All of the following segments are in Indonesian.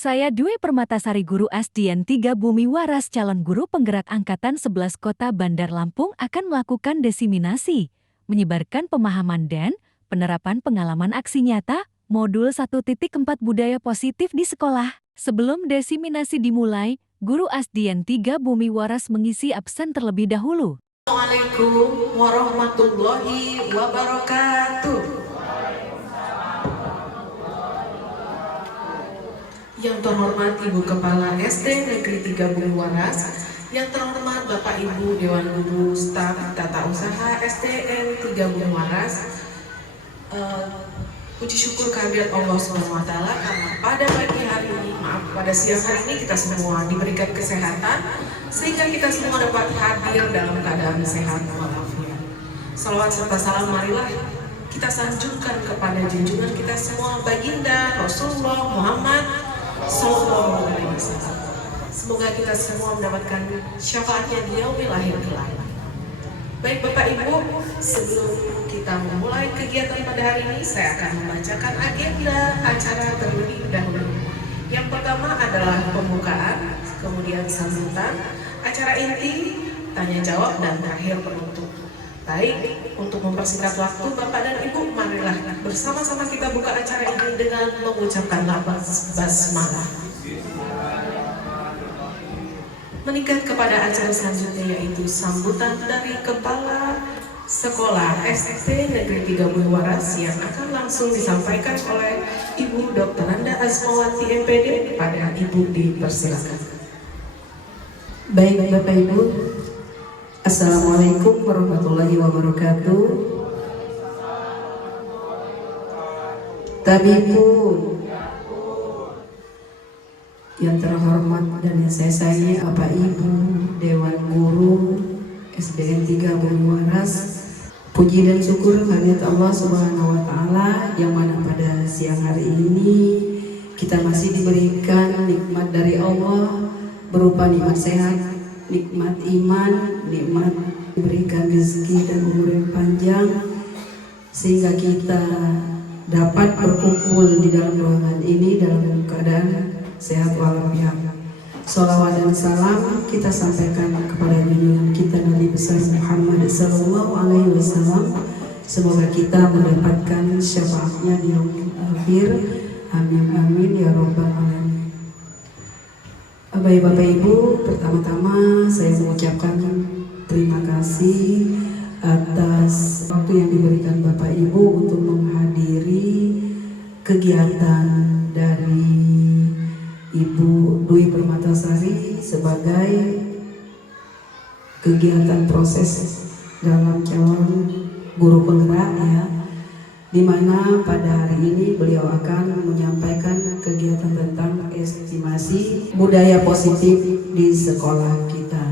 Saya Dwi Permatasari, Guru Asdian 3 Bumi Waras, calon guru penggerak Angkatan 11 Kota Bandar Lampung akan melakukan desiminasi, menyebarkan pemahaman dan penerapan pengalaman aksi nyata, modul 1.4 budaya positif di sekolah. Sebelum desiminasi dimulai, Guru Asdian 3 Bumi Waras mengisi absen terlebih dahulu. Assalamualaikum warahmatullahi wabarakatuh. Yang terhormat Ibu Kepala SD Negeri 3 Bumi Waras, yang terhormat Bapak Ibu Dewan Guru Staf Tata Usaha SDN 3 Bumi Waras, puji syukur kehadirat Allah SWT karena pada pagi hari ini, pada siang hari ini kita semua diberikan kesehatan sehingga kita semua dapat hadir dalam keadaan sehat walafiat. Salawat serta salam marilah kita sanjungkan kepada junjungan kita semua Baginda Rasulullah Muhammad Sallallahu Alaihi Wasallam. Semoga kita semua mendapatkan syafaatnya di yaumil akhir kelak. Baik Bapak Ibu, sebelum kita memulai kegiatan pada hari ini, saya akan membacakan agenda acara terlebih dahulu. Yang pertama adalah pembukaan, kemudian sambutan, acara inti, tanya jawab, dan terakhir penutup. Baik, untuk mempersingkat waktu Bapak dan Ibu, marilah bersama-sama kita buka acara ini dengan mengucapkan lafaz basmalah. Meningkat kepada acara selanjutnya, yaitu sambutan dari Kepala Sekolah SD Negeri 3 Bumi Waras yang akan langsung disampaikan oleh Ibu Dr. Nanda Asmawati MPD. Pada Ibu dipersilakan. Baik Bapak Ibu, Assalamualaikum warahmatullahi wabarakatuh. Tabipun yang terhormat dan yang saya sayangi Bapak Ibu Dewan Guru SDN 3 Bumi Waras, puji dan syukur kehadirat Allah Subhanahu wa Ta'ala yang mana pada siang hari ini kita masih diberikan nikmat dari Allah berupa nikmat sehat, nikmat iman, nikmat diberikan rezeki dan umur yang panjang sehingga kita dapat berkumpul di dalam ruangan ini dalam keadaan sehat walafiat. Sholawat dan salam kita sampaikan kepada junjungan kita Nabi besar Muhammad Sallallahu Alaihi Wasallam. Semoga kita mendapatkan syafaatnya di yaumil akhir. Amin amin ya robbal alamin. Baik Bapak Ibu, pertama-tama saya mengucapkan terima kasih atas waktu yang diberikan Bapak Ibu untuk menghadiri kegiatan dari Ibu Dwi Permatasari sebagai kegiatan proses dalam calon guru penggerak ya, di mana pada hari ini beliau akan menyampaikan kegiatan tentang estimasi budaya positif di sekolah kita.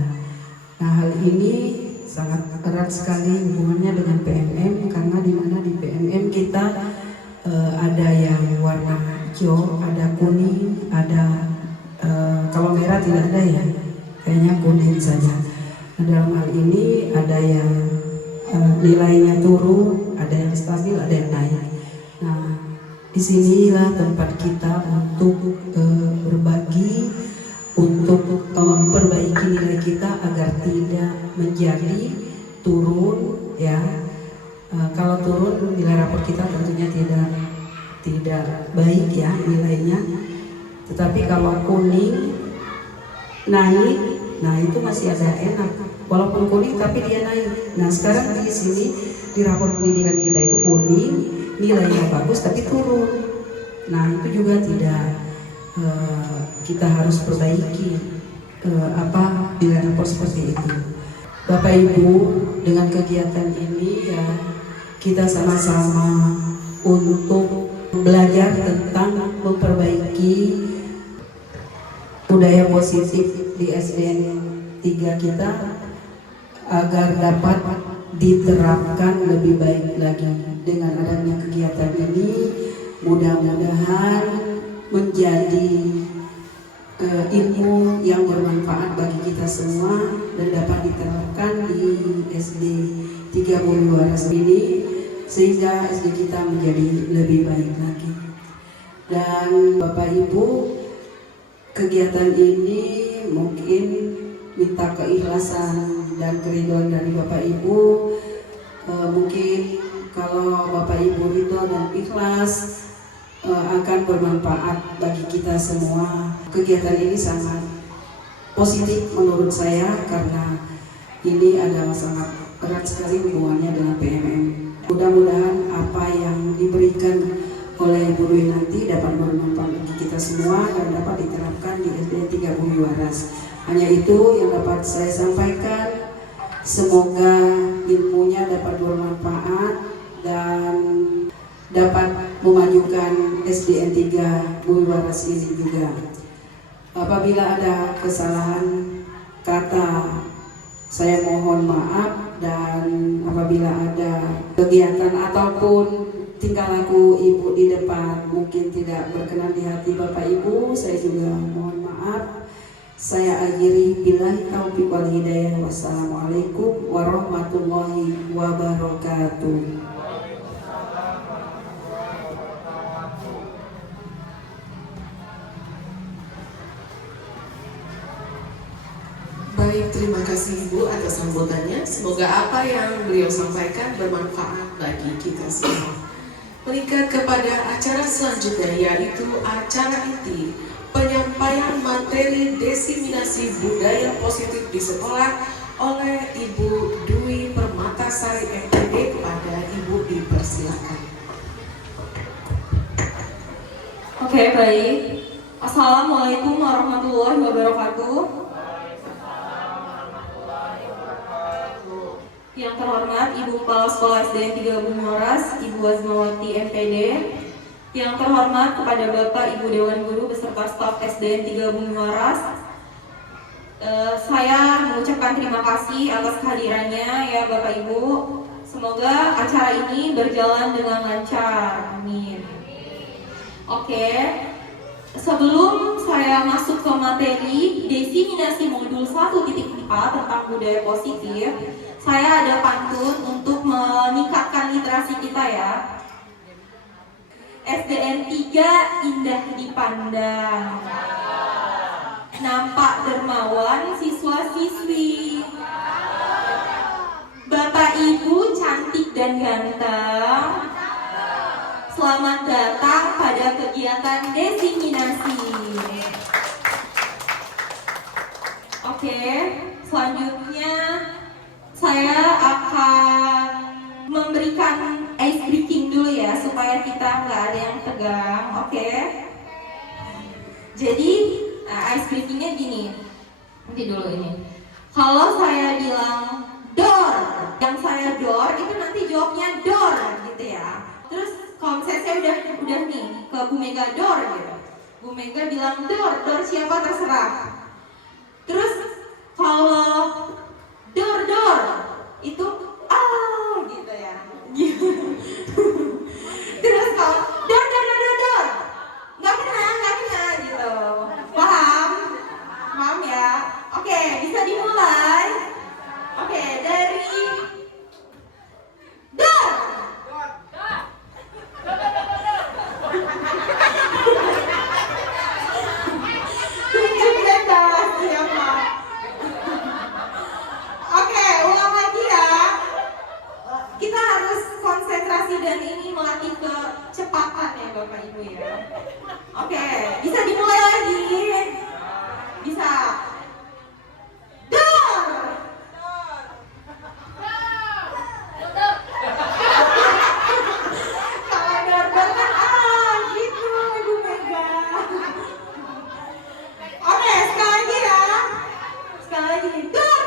Nah, hal ini sangat erat sekali hubungannya dengan PMM karena di mana di PMM kita ada yang warna hijau, ada kuning, ada kalau merah tidak ada ya, kayaknya kuning saja. Nah, dalam hal ini ada yang nilainya turun, ada yang stabil, ada yang naik. Nah, disinilah tempat kita untuk berbagi, untuk memperbaiki nilai kita agar tidak menjadi turun ya. Kalau turun nilai rapor kita tentunya tidak baik ya nilainya. Tetapi kalau kuning naik, nah itu masih ada enak. Walaupun kuning tapi dia naik. Nah sekarang di sini di rapor pendidikan kita itu kuning, nilainya bagus tapi turun. Nah itu juga tidak kita harus perbaiki nilai rapor seperti itu. Bapak Ibu, dengan kegiatan ini ya kita sama-sama untuk belajar tentang memperbaiki budaya positif di SDN 3 kita agar dapat diterapkan lebih baik lagi. Dengan adanya kegiatan ini mudah-mudahan menjadi ilmu yang bermanfaat bagi kita semua dan dapat diterapkan di SD 3 Bumi Waras ini sehingga SD kita menjadi lebih baik lagi. Dan Bapak Ibu, Kegiatan ini mungkin minta keikhlasan dan keridhaan dari Bapak Ibu. Mungkin kalau Bapak Ibu ridho dan ikhlas akan bermanfaat bagi kita semua. Kegiatan ini sangat positif menurut saya karena ini adalah sangat erat sekali hubungannya dengan PMM. Mudah-mudahan apa yang diberikan oleh Bu Dwi nanti dapat bermanfaat bagi kita semua dan dapat diterapkan di SDN 3 Bumi Waras. Hanya itu yang dapat saya sampaikan. Semoga ilmunya dapat bermanfaat dan dapat memajukan SDN 3 Bumi Waras ini juga. Apabila ada kesalahan kata, saya mohon maaf, dan apabila ada kegiatan ataupun tingkah laku Ibu di depan mungkin tidak berkenan di hati Bapak Ibu, saya juga mohon maaf. Saya akhiri billahi taufiq wal hidayah. Wassalamualaikum warahmatullahi wabarakatuh. Baik, terima kasih Ibu atas sambutannya. Semoga apa yang beliau sampaikan bermanfaat bagi kita semua. Meningkat kepada acara selanjutnya, yaitu acara inti penyampaian materi desiminasi budaya positif di sekolah oleh Ibu Dwi Permatasari MPD. Kepada Ibu dipersilakan. Oke, baik. Assalamualaikum warahmatullahi wabarakatuh. Yang terhormat Ibu Kepala Sekolah SDN 3 Bumi Waras, Ibu Azmawati MPD. Yang terhormat kepada Bapak Ibu Dewan Guru beserta staf SDN 3 Bumi Waras. Saya mengucapkan terima kasih atas kehadirannya ya Bapak Ibu. Semoga acara ini berjalan dengan lancar. Amin. Oke. Sebelum saya masuk ke materi desiminasi modul 1.4 tentang budaya positif, saya ada pantun untuk meningkatkan literasi kita ya. SDN 3 indah dipandang, nampak dermawan siswa-siswi, Bapak Ibu cantik dan ganteng. Selamat datang pada kegiatan desiminasi. Oke, selanjutnya saya akan memberikan ice breaking dulu ya, supaya kita nggak ada yang tegang. Oke. Jadi ice breakingnya gini. Nanti dulu ini. Kalau saya bilang door, yang saya door itu nanti jawabnya door gitu ya. Terus kalau misalnya saya udah nih ke Bu Mega door gitu. Bu Mega bilang door siapa terserah. Terus kalau door itu gitu ya. Terus kalau door nggak kena gitu. Paham ya? Oke, bisa dimulai. Oke, dari door. Tunjuk bebas siapa. Oke, ulang lagi ya. Kita harus konsentrasi dan ini melatih kecepatan ya Bapak Ibu ya. Oke, bisa dimulai lagi. Bisa. Door. Kalau door kan gitu Ibu Mega. Oke, sekali lagi ya. Sekali lagi. Door.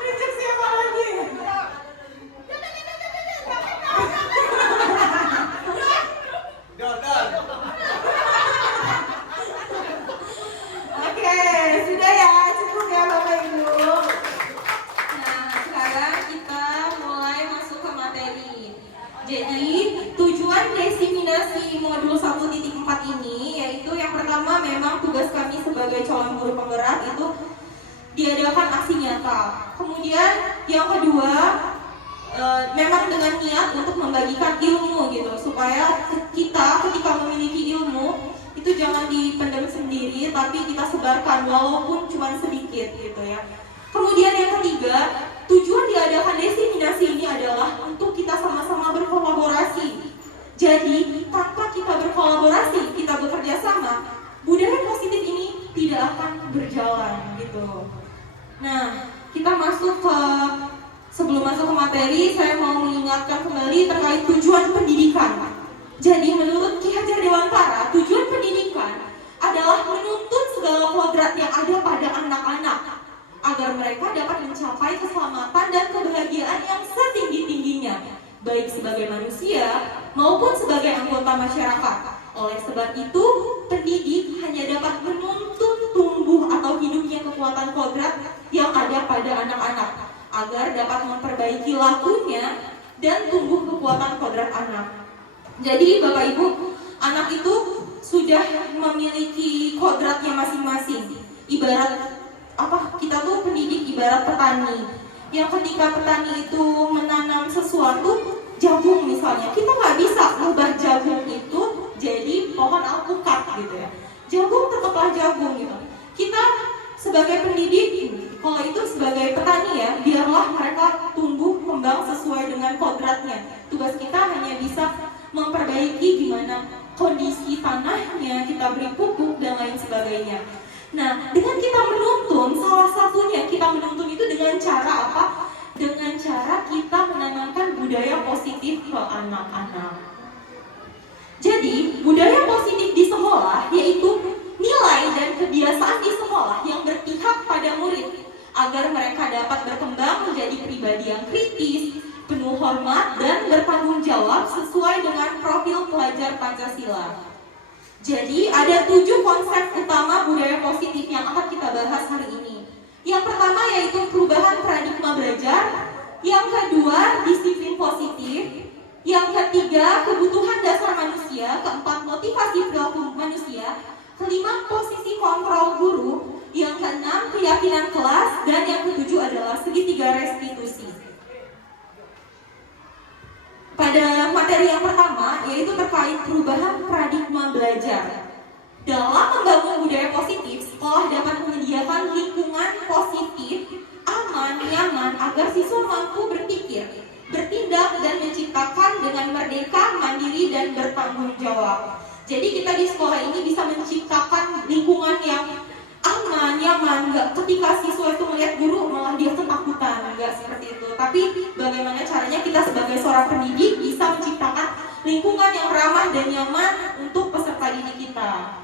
Tunjuk siapa lagi? Oke, sudah ya, cukup ya Bapak Ibu. Nah, sekarang kita mulai masuk ke materi. Jadi, tujuan desiminasi modul 1.4 ini yaitu yang pertama memang tugas kami sebagai calon guru penggerak itu diadakan aksi nyata. Kemudian yang kedua memang dengan niat untuk membagikan ilmu gitu, supaya kita ketika memiliki ilmu itu jangan dipendam sendiri, tapi kita sebarkan walaupun cuma sedikit gitu ya. Kemudian yang ketiga, tujuan diadakan diseminasi ini adalah untuk kita sama-sama berkolaborasi. Jadi tanpa kita berkolaborasi, kita bekerja sama, budaya positif ini tidak akan berjalan gitu. Nah, kita sebelum masuk ke materi, saya mau mengingatkan kembali terkait tujuan pendidikan. Jadi menurut Ki Hajar Dewantara, tujuan pendidikan adalah menuntut segala kodrat yang ada pada anak-anak agar mereka dapat mencapai keselamatan dan kebahagiaan yang setinggi-tingginya, baik sebagai manusia maupun sebagai anggota masyarakat. Oleh sebab itu, pendidik hanya dapat menuntun tumbuh atau hidupnya kekuatan kodrat yang ada pada anak-anak agar dapat memperbaiki lakunya dan tumbuh kekuatan kodrat anak. Jadi Bapak Ibu, anak itu sudah memiliki kodratnya masing-masing. Ibarat kita tuh pendidik ibarat petani. Yang ketika petani itu menanam sesuatu, jagung misalnya, kita nggak bisa ubah jagung itu jadi pohon alpukat gitu ya. Jagung tetaplah jagung gitu. Kita sebagai pendidik, kalau itu sebagai petani ya, biarlah mereka tumbuh kembang sesuai dengan kodratnya. Tugas kita hanya bisa memperbaiki gimana kondisi tanahnya, kita beri pupuk dan lain sebagainya. Nah, dengan kita menuntun, salah satunya kita menuntun itu dengan cara apa? Dengan cara kita menanamkan budaya positif ke anak-anak. Jadi, budaya positif di sekolah yaitu nilai dan kebiasaan di sekolah yang berpihak pada murid agar mereka dapat berkembang menjadi pribadi yang kritis, penuh hormat dan bertanggung jawab sesuai dengan profil pelajar Pancasila. Jadi ada 7 konsep utama budaya positif yang akan kita bahas hari ini. Yang pertama yaitu perubahan paradigma belajar, yang kedua disiplin positif, yang ketiga kebutuhan dasar manusia, keempat motivasi perilaku manusia, kelima posisi kontrol guru, yang keenam keyakinan kelas, dan yang ketujuh adalah segitiga restitusi. Pada materi yang pertama, yaitu terkait perubahan paradigma belajar. Dalam membangun budaya positif, sekolah dapat menyediakan lingkungan positif, aman, nyaman, agar siswa mampu berpikir, bertindak, dan menciptakan dengan merdeka, mandiri, dan bertanggung jawab. Jadi kita di sekolah ini bisa menciptakan lingkungan yang aman, nyaman, nggak ketika siswa itu melihat guru malah dia ketakutan, nggak seperti itu. Tapi bagaimana caranya kita sebagai seorang pendidik bisa menciptakan lingkungan yang ramah dan nyaman untuk peserta didik kita.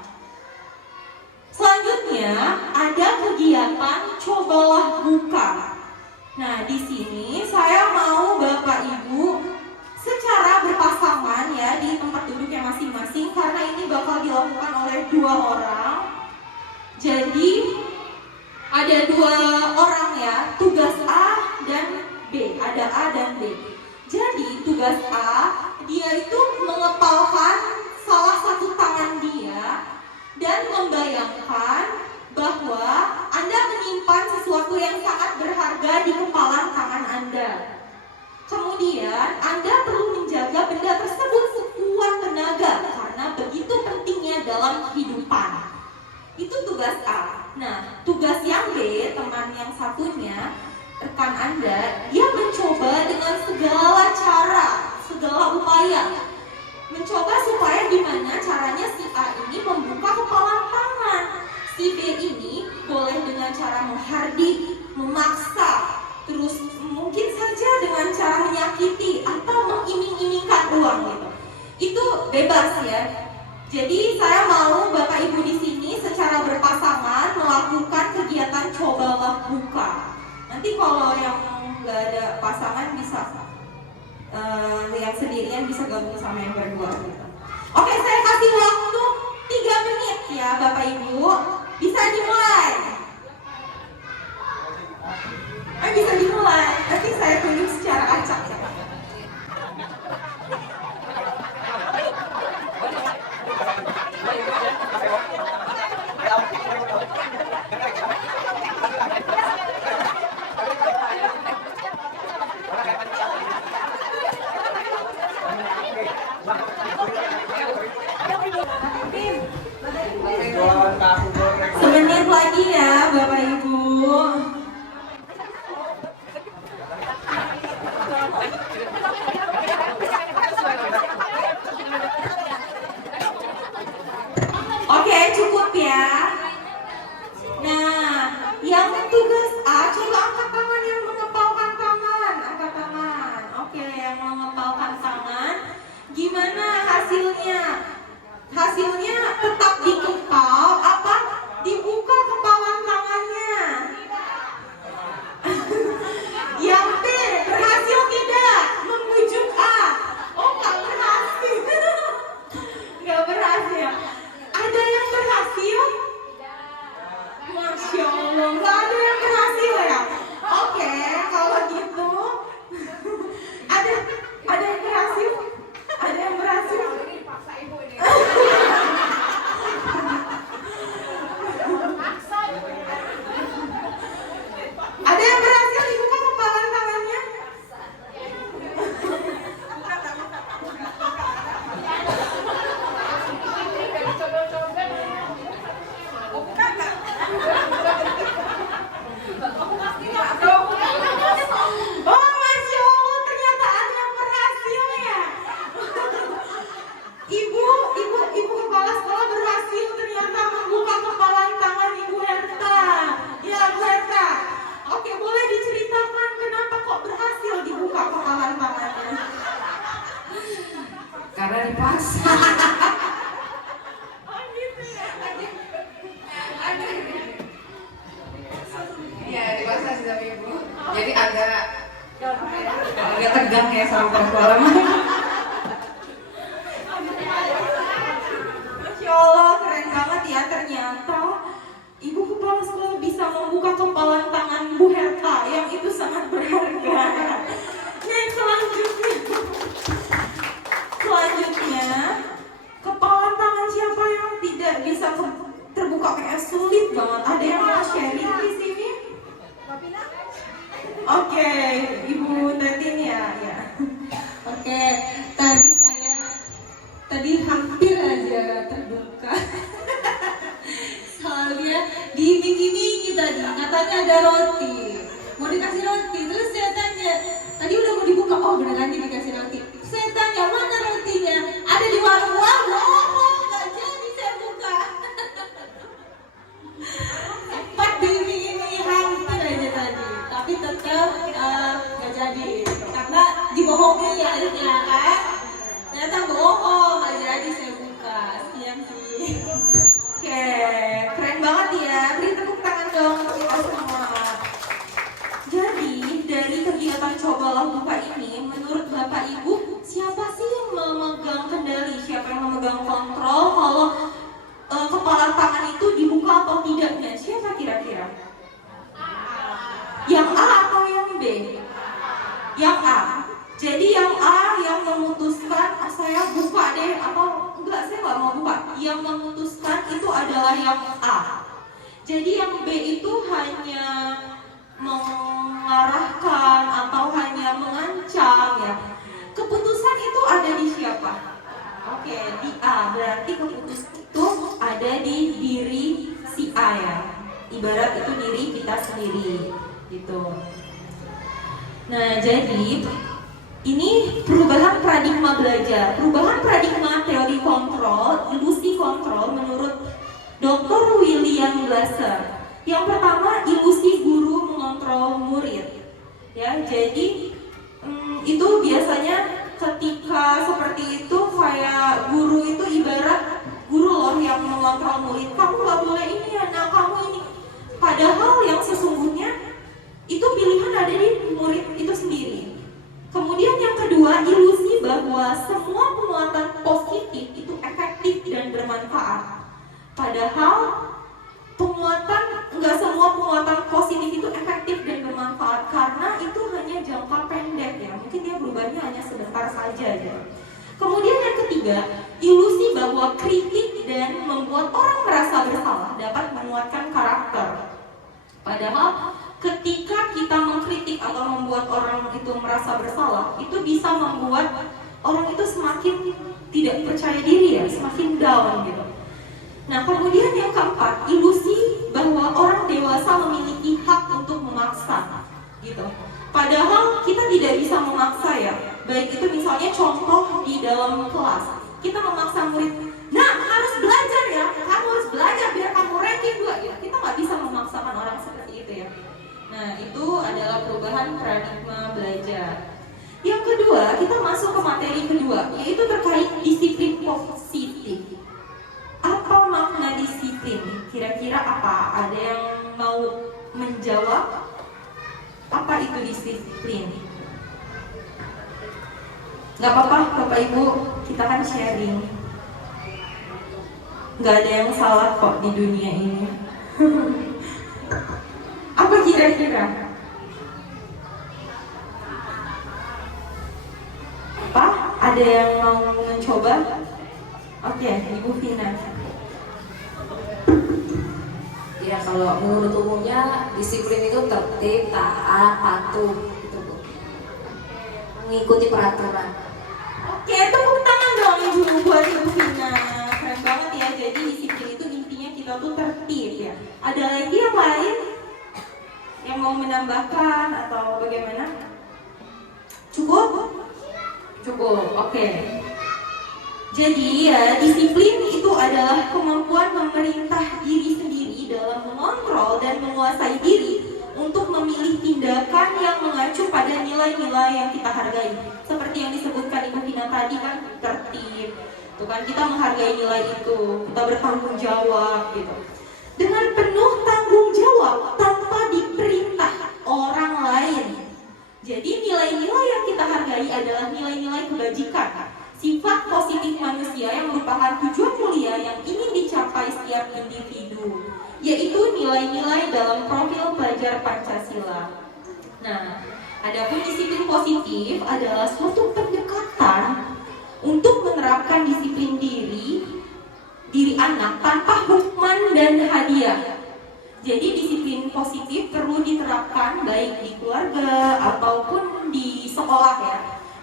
Selanjutnya ada kegiatan cobalah buka. Nah, di sini saya mau Bapak Ibu secara berpasangan ya di tempat duduknya masing-masing karena ini bakal dilakukan oleh 2 orang. Jadi ada 2 orang ya, tugas A dan B, ada A dan B. Jadi tugas A, dia itu mengepalkan salah satu tangan dia dan membayangkan bahwa Anda menyimpan sesuatu yang sangat berharga di kepalan tangan Anda. Kemudian Anda perlu menjaga benda tersebut sekuat tenaga karena begitu pentingnya dalam kehidupan. Itu tugas A. Nah, tugas yang B, teman yang satunya, rekan Anda, dia mencoba dengan segala cara, segala upaya, mencoba supaya gimana caranya si A ini membuka kepalan tangan. Si B ini boleh dengan cara menghardik, memaksa, terus mungkin saja dengan cara menyakiti atau mengiming-imingkan uang gitu. Itu bebas ya. Jadi saya mau Bapak Ibu di sini secara berpasangan melakukan kegiatan cobalah buka. Nanti kalau yang nggak ada pasangan bisa, yang sendirian bisa gabung sama yang berdua gitu. Oke, saya kasih waktu 3 menit ya Bapak Ibu. Bisa dimulai. Bisa dimulai. Tapi saya tunjuk secara acak ya. hasilnya. Hasilnya tetap dikepal apa dibuka kepalan tangannya? Yang B, berhasil tidak membujuk A. Oh, nggak berhasil. Nggak berhasil. Ada yang berhasil? Masya Allah, nggak ada yang berhasil ya? Oke, kalau gitu ada yang berhasil? Ada yang berhasil? Ada yang berhasil dibuka kepalan tangannya? Oh, Masya Allah, ternyata ada yang berhasil ya. Ibu kepala sekolah berhasil ternyata membuka kepalan tangan Ibu Herta. Ya, Bu Herta. Oke, boleh diceritakan kenapa kok berhasil dibuka kepalan tangannya? Karena dipasang. Oh gitu ya. Iya, dipasang sih sama ibu. Jadi agak tegang ya sama perempuan. Masya Allah, keren banget ya ternyata Ibu kepala sekolah bisa membuka kepalan tangan Bu Herta yang itu sangat berharga. Nah, selanjutnya kepalan tangan siapa yang tidak bisa terbuka kayak sulit banget? Ada yang mau sharing di sini? Oke, Ibu Tatin ya. Oke, tadi hampir aja terbuka. Soalnya diiming-imingi tadi, katanya ada roti. Mau dikasih roti, terus saya tanya, tadi udah mau dibuka, oh beneran nih dikasih roti. Saya tanya, mana rotinya? Ada di warung, nggak jadi saya buka. Sempat diiming-imingi hampir aja tadi, tapi tetap nggak jadi. Karena dibohongi ya akhirnya kan. Ternyata bohong, nggak jadi saya buka. Sekian sih. Oke, keren banget ya. Beri tepuk tangan dong untuk kita semua. Jadi dari kegiatan cobalah buka ini, menurut Bapak Ibu, siapa sih yang memegang kendali? Siapa yang memegang kontrol kalau kepala tangan itu dibuka atau tidaknya? Siapa kira-kira? Yang A atau yang B? Yang A. Jadi yang A yang memutuskan saya buka deh atau enggak, saya nggak mau buka. Yang memutuskan itu adalah yang A. Jadi yang B itu hanya mengarahkan atau hanya mengancam ya. Keputusan itu ada di siapa? Oke, di A. Berarti keputusan itu ada di diri si A ya. Ibarat itu diri kita sendiri gitu. Nah, jadi ini perubahan paradigma belajar. Perubahan paradigma teori kontrol, ilusi kontrol menurut Dr. William Glasser. Yang pertama, ilusi guru mengontrol murid. Ya, jadi itu biasanya ketika seperti itu kayak guru itu ibarat guru loh yang mengontrol murid. Kamu nggak boleh ini ya, nah kamu ini. Padahal yang sesungguhnya itu pilihan ada di murid itu sendiri. Kemudian yang kedua, ilusi bahwa semua penguatan positif itu efektif dan bermanfaat. Padahal nggak semua penguatan positif itu efektif dan bermanfaat karena itu hanya jangka pendek ya. Mungkin dia berubahnya hanya sebentar saja ya. Kemudian yang ketiga, ilusi bahwa kritik dan membuat orang merasa bersalah dapat menguatkan karakter. Padahal ketika kita mengkritik atau membuat orang itu merasa bersalah, itu bisa membuat orang itu semakin tidak percaya diri ya, semakin down gitu. Nah, kemudian yang keempat, ilusi bahwa orang dewasa memiliki hak untuk memaksa gitu. Padahal kita tidak bisa memaksa ya. Baik itu misalnya contoh di dalam kelas, kita memaksa murid, nah harus belajar ya, kamu harus belajar biar kamu ranking 2 ya. Kita nggak bisa memaksakan orang seperti itu ya. Nah, itu adalah perubahan paradigma belajar. Yang kedua, kita masuk ke materi kedua, yaitu terkait disiplin positif. Apa makna disiplin? Kira-kira apa? Ada yang mau menjawab? Apa itu disiplin? Gak apa-apa Bapak Ibu, kita kan sharing. Gak ada yang salah kok di dunia ini. Apa kira-kira? Apa? Ada yang mau mencoba? Oke, Ibu Vina. Ya, kalau menurut umumnya disiplin itu tertib, taat, patuh gitu Bu. Mengikuti peraturan. Oke, tepuk tangan dong Ibu buat Ibu Vina. Keren banget ya. Jadi disiplin itu intinya kita tuh tertib ya. Ada lagi yang lain yang mau menambahkan atau bagaimana? Cukup? Cukup. Oke. Jadi ya, disiplin itu adalah kemampuan memerintah diri sendiri dalam mengontrol dan menguasai diri untuk memilih tindakan yang mengacu pada nilai-nilai yang kita hargai. Seperti yang disebutkan Ibu Vina tadi kan, tertib. Itu kan kita menghargai nilai itu, kita bertanggung jawab gitu. Dengan penuh tanggung jawab tanpa diperintah orang lain. Jadi nilai-nilai yang kita hargai adalah nilai-nilai kebajikan, sifat positif manusia yang merupakan tujuan mulia yang ingin dicapai setiap individu, yaitu nilai-nilai dalam profil pelajar Pancasila. Nah, adapun disiplin positif adalah suatu pendekatan untuk menerapkan disiplin diri anak tanpa hukuman dan hadiah. Jadi disiplin positif perlu diterapkan baik di keluarga ataupun di sekolah ya.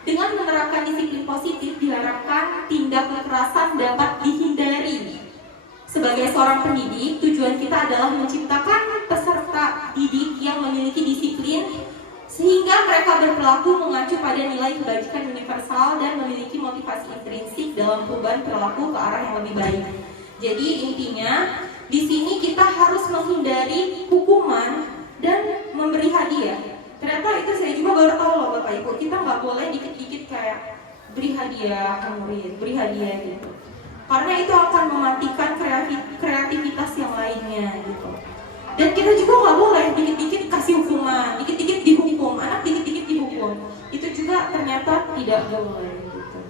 Dengan menerapkan disiplin positif diharapkan tindak kekerasan dapat dihindari. Sebagai seorang pendidik, tujuan kita adalah menciptakan peserta didik yang memiliki disiplin sehingga mereka berperilaku mengacu pada nilai kebajikan universal dan memiliki motivasi intrinsik dalam perubahan perilaku ke arah yang lebih baik. Jadi intinya di sini kita harus menghindari hukuman dan memberi hadiah. Ternyata itu saya juga baru tahu loh Bapak Ibu, kita nggak boleh dikit-dikit kayak beri hadiah ke murid, beri hadiah gitu. Karena itu akan mematikan kreativitas yang lainnya gitu. Dan kita juga nggak boleh dikit-dikit kasih hukuman, dikit-dikit dihukum, anak dikit-dikit dihukum. Itu juga ternyata tidak boleh gitu.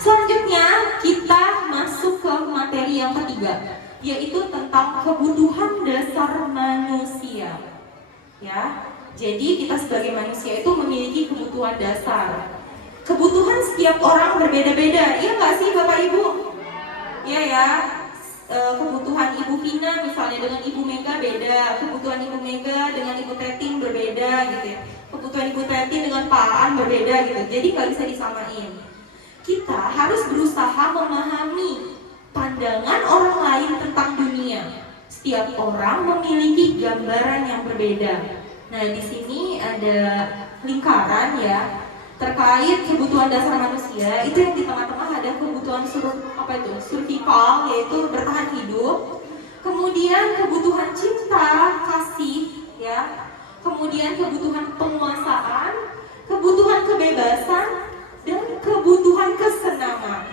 Selanjutnya kita masuk ke materi yang ketiga, yaitu tentang kebutuhan dasar manusia. Ya, jadi kita sebagai manusia itu memiliki kebutuhan dasar. Kebutuhan setiap orang berbeda-beda, iya nggak sih Bapak Ibu? Iya ya. Kebutuhan Ibu Vina misalnya dengan Ibu Mega beda, kebutuhan Ibu Mega dengan Ibu Tetin berbeda gitu ya. Kebutuhan Ibu Tetin dengan Pak Aan berbeda gitu. Jadi nggak bisa disamain. Kita harus berusaha memahami pandangan orang lain tentang dunia. Setiap orang memiliki gambaran yang berbeda. Nah, di sini ada lingkaran ya terkait kebutuhan dasar manusia. Itu yang di tengah-tengah ada kebutuhan survival, yaitu bertahan hidup. Kemudian kebutuhan cinta, kasih, ya. Kemudian kebutuhan penguasaan, kebutuhan kebebasan, dan kebutuhan kesenangan.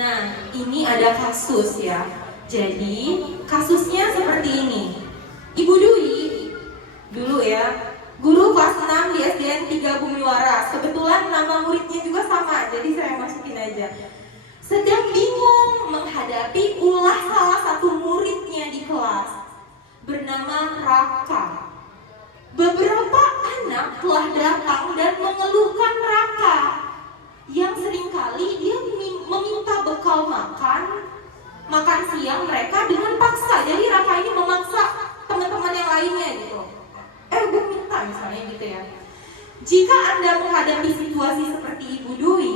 Nah, ini ada kasus ya. Jadi, kasusnya seperti ini. Ibu Dwi, dulu ya, guru kelas 6 di SDN 3 Bumi Waras. Kebetulan nama muridnya juga sama, jadi saya masukin aja. Sedang bingung menghadapi ulah salah satu muridnya di kelas, bernama Raka. Beberapa anak telah datang dan mengeluhkan Raka yang seringkali dia meminta bekal makan siang mereka dengan paksa. Jadi Raka ini memaksa teman-teman yang lainnya gitu. Gue minta misalnya gitu ya. Jika Anda menghadapi situasi seperti Ibu Dwi,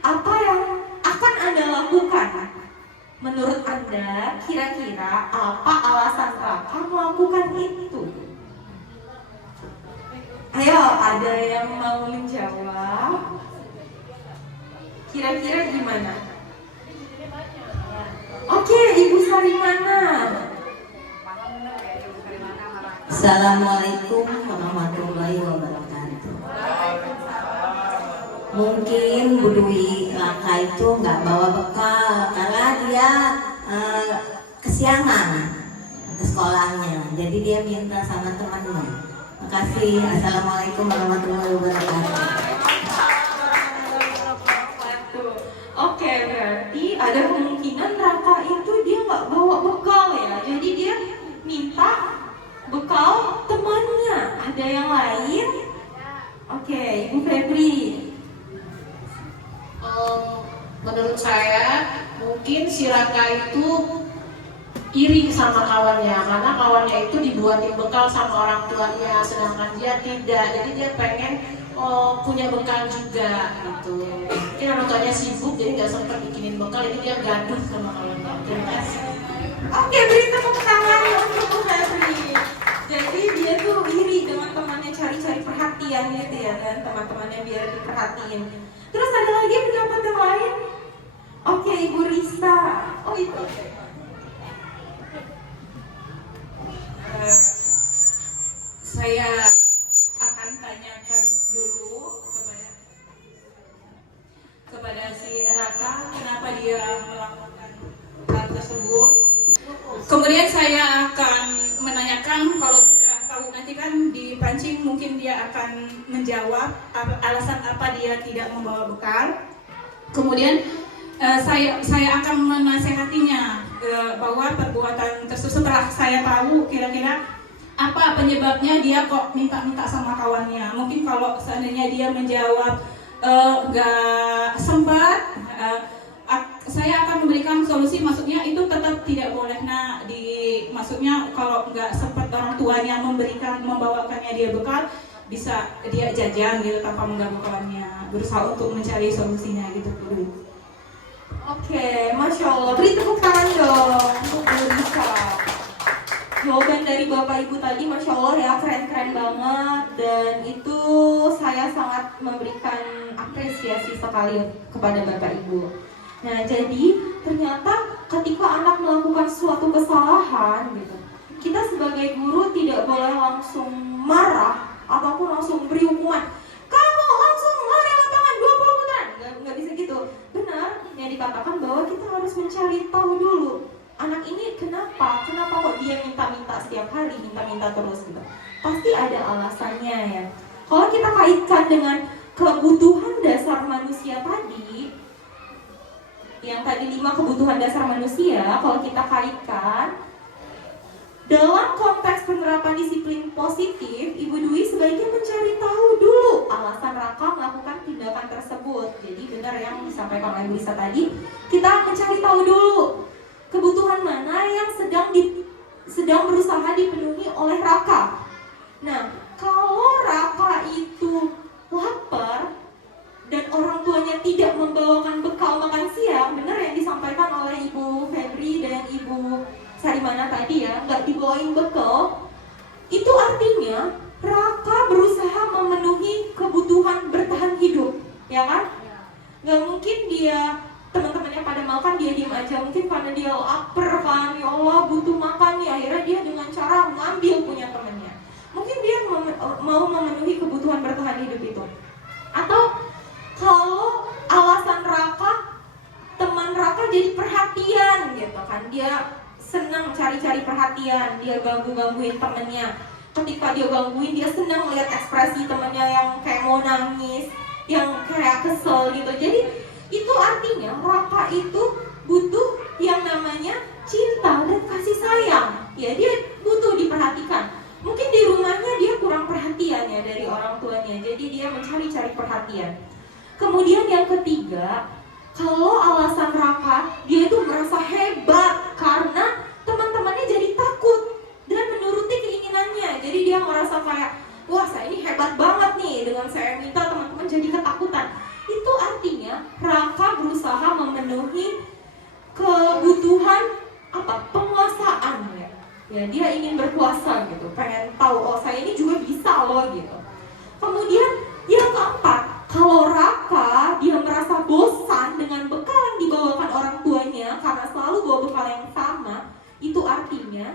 apa yang akan Anda lakukan? Menurut Anda, kira-kira apa alasan Raka melakukan itu? Ayo, ada yang mau menjawab? Kira-kira gimana? Oke, Ibu Sarimana. Assalamualaikum warahmatullahi wabarakatuh. Mungkin Bu Dwi Raka itu nggak bawa bekal karena dia kesiangan ke sekolahnya, jadi dia minta sama temannya. Makasih. Assalamualaikum warahmatullahi wabarakatuh. Oke, berarti ada kemungkinan Raka itu dia nggak bawa bekal ya, jadi dia minta bekal temannya. Ada yang lain? Oke, Ibu Febri. Menurut saya mungkin si Raka itu iri sama kawannya, karena kawannya itu dibuatin bekal sama orang tuanya, sedangkan dia tidak. Jadi dia pengen punya bekal juga gitu. Mungkin orang tuanya sibuk jadi nggak sempat bikinin bekal, jadi dia gaduh sama kawannya. Terima kasih. Oke, beri tepuk tangan untuk Bu Febri. Jadi dia tuh iri dengan temannya, cari-cari perhatian gitu ya kan, teman-temannya biar diperhatiin. Terus ada lagi pendapat yang lain? Oke, Ibu Risa. Oh itu. Saya akan tanyakan dulu kepada si Raka kenapa dia melakukan hal tersebut. Kemudian saya akan menanyakan, kalau sudah tahu nanti kan dipancing, mungkin dia akan menjawab alasan apa dia tidak membawa bekal. Kemudian saya akan menasehatinya bahwa perbuatan tersebut, setelah saya tahu kira-kira apa penyebabnya dia kok minta-minta sama kawannya. Mungkin kalau seandainya dia menjawab nggak sempat, saya akan memberikan solusi, maksudnya itu tetap tidak boleh. Nah, maksudnya kalau nggak sempat orang tuanya membawakannya dia bekal, bisa dia jajan gitu tanpa mengganggu kawannya, berusaha untuk mencari solusinya gitu. Oke, Masya Allah. Beri tepuk tangan dong untuk Bu Risa. Jawaban dari Bapak Ibu tadi Masya Allah ya, keren-keren banget. Dan itu saya sangat memberikan apresiasi sekali kepada Bapak Ibu. Nah, jadi ternyata ketika anak melakukan suatu kesalahan gitu, kita sebagai guru tidak boleh langsung marah ataupun langsung beri hukuman. Kamu langsung lari lapangan 20 putaran. Nggak bisa gitu. Benar, yang dikatakan bahwa kita harus mencari tahu dulu. Anak ini kenapa kok dia minta-minta setiap hari, minta-minta terus gitu. Pasti ada alasannya ya. Kalau kita kaitkan dengan kebutuhan dasar manusia tadi, yang tadi 5 kebutuhan dasar manusia, kalau kita kaitkan dalam konteks penerapan disiplin positif, Ibu Dwi sebaiknya mencari tahu dulu alasan Raka melakukan tindakan tersebut. Jadi benar yang disampaikan oleh Bu Risa tadi, kita mencari tahu dulu kebutuhan mana yang sedang berusaha dipenuhi oleh Raka. Nah, kalau Raka itu lapar dan orang tuanya tidak membawakan bekal makan siang, benar yang disampaikan oleh Ibu Febri dan Ibu Sarimana tadi ya, nggak dibawain bekal, itu artinya Raka berusaha memenuhi kebutuhan bertahan hidup, ya kan? Nggak mungkin dia, teman-temannya pada makan, dia diem aja. Mungkin karena dia lapar kan, ya Allah butuh makan nih, akhirnya dia dengan cara mengambil punya temannya. Mungkin dia mau memenuhi kebutuhan bertahan hidup itu. Atau kalau alasan Raka, teman Raka jadi perhatian gitu kan, dia senang cari-cari perhatian, dia gangguin temennya. Ketika dia gangguin, dia senang lihat ekspresi temennya yang kayak mau nangis, yang kayak kesel gitu. Jadi itu artinya Raka itu butuh yang namanya cinta dan kasih sayang. Ya, dia butuh diperhatikan. Mungkin di rumahnya dia kurang perhatian ya dari orang tuanya, jadi dia mencari-cari perhatian. Kemudian yang ketiga, kalau alasan Raka, dia itu merasa hebat karena teman-temannya jadi takut dan menuruti keinginannya. Jadi dia merasa kayak, wah saya ini hebat banget nih, dengan saya minta teman-teman jadi ketakutan. Itu artinya Raka berusaha memenuhi kebutuhan penguasaan ya. Ya, dia ingin berkuasa gitu, pengen tahu, oh saya ini juga bisa loh gitu. Kemudian yang keempat, kalau Raka dia merasa bosan dengan bekal yang dibawakan orang tuanya karena selalu bawa bekal yang sama, itu artinya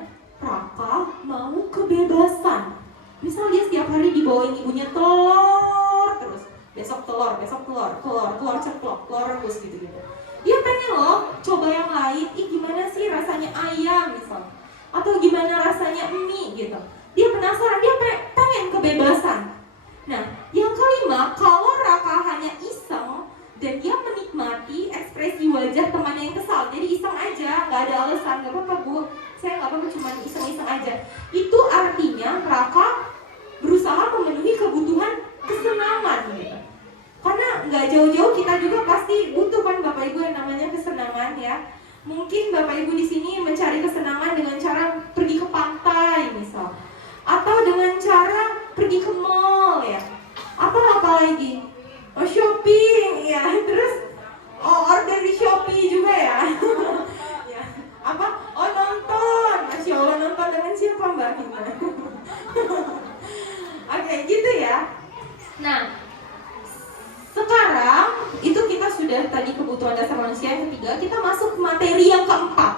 Raka mau kebebasan. Misal dia setiap hari dibawain ibunya telur terus, besok telur, telur ceplok, telur rebus gitu-gitu. Dia pengen loh coba yang lain, gimana sih rasanya ayam misal, atau gimana rasanya mie gitu. Dia penasaran, dia pengen kebebasan. Nah, yang kelima, kalau Raka hanya iseng dan dia menikmati ekspresi wajah temannya yang kesal, jadi iseng aja, nggak ada alasan, nggak apa-apa bu, saya nggak apa-apa, cuma iseng-iseng aja. Itu artinya Raka berusaha memenuhi kebutuhan kesenangan gitu. Karena nggak jauh-jauh kita juga pasti butuh kan Bapak Ibu yang namanya kesenangan ya. Mungkin Bapak Ibu di sini mencari kesenangan dengan cara pergi ke pantai misal, atau dengan cara pergi ke mall ya. Apa lagi? Oh shopping ya, terus order di Shopee juga ya. Ya. Apa? Oh nonton. Masya Allah, nonton dengan siapa Mbak Hina? Oke, gitu ya. Nah, sekarang itu kita sudah tadi kebutuhan dasar manusia. Yang ketiga, kita masuk ke materi yang keempat.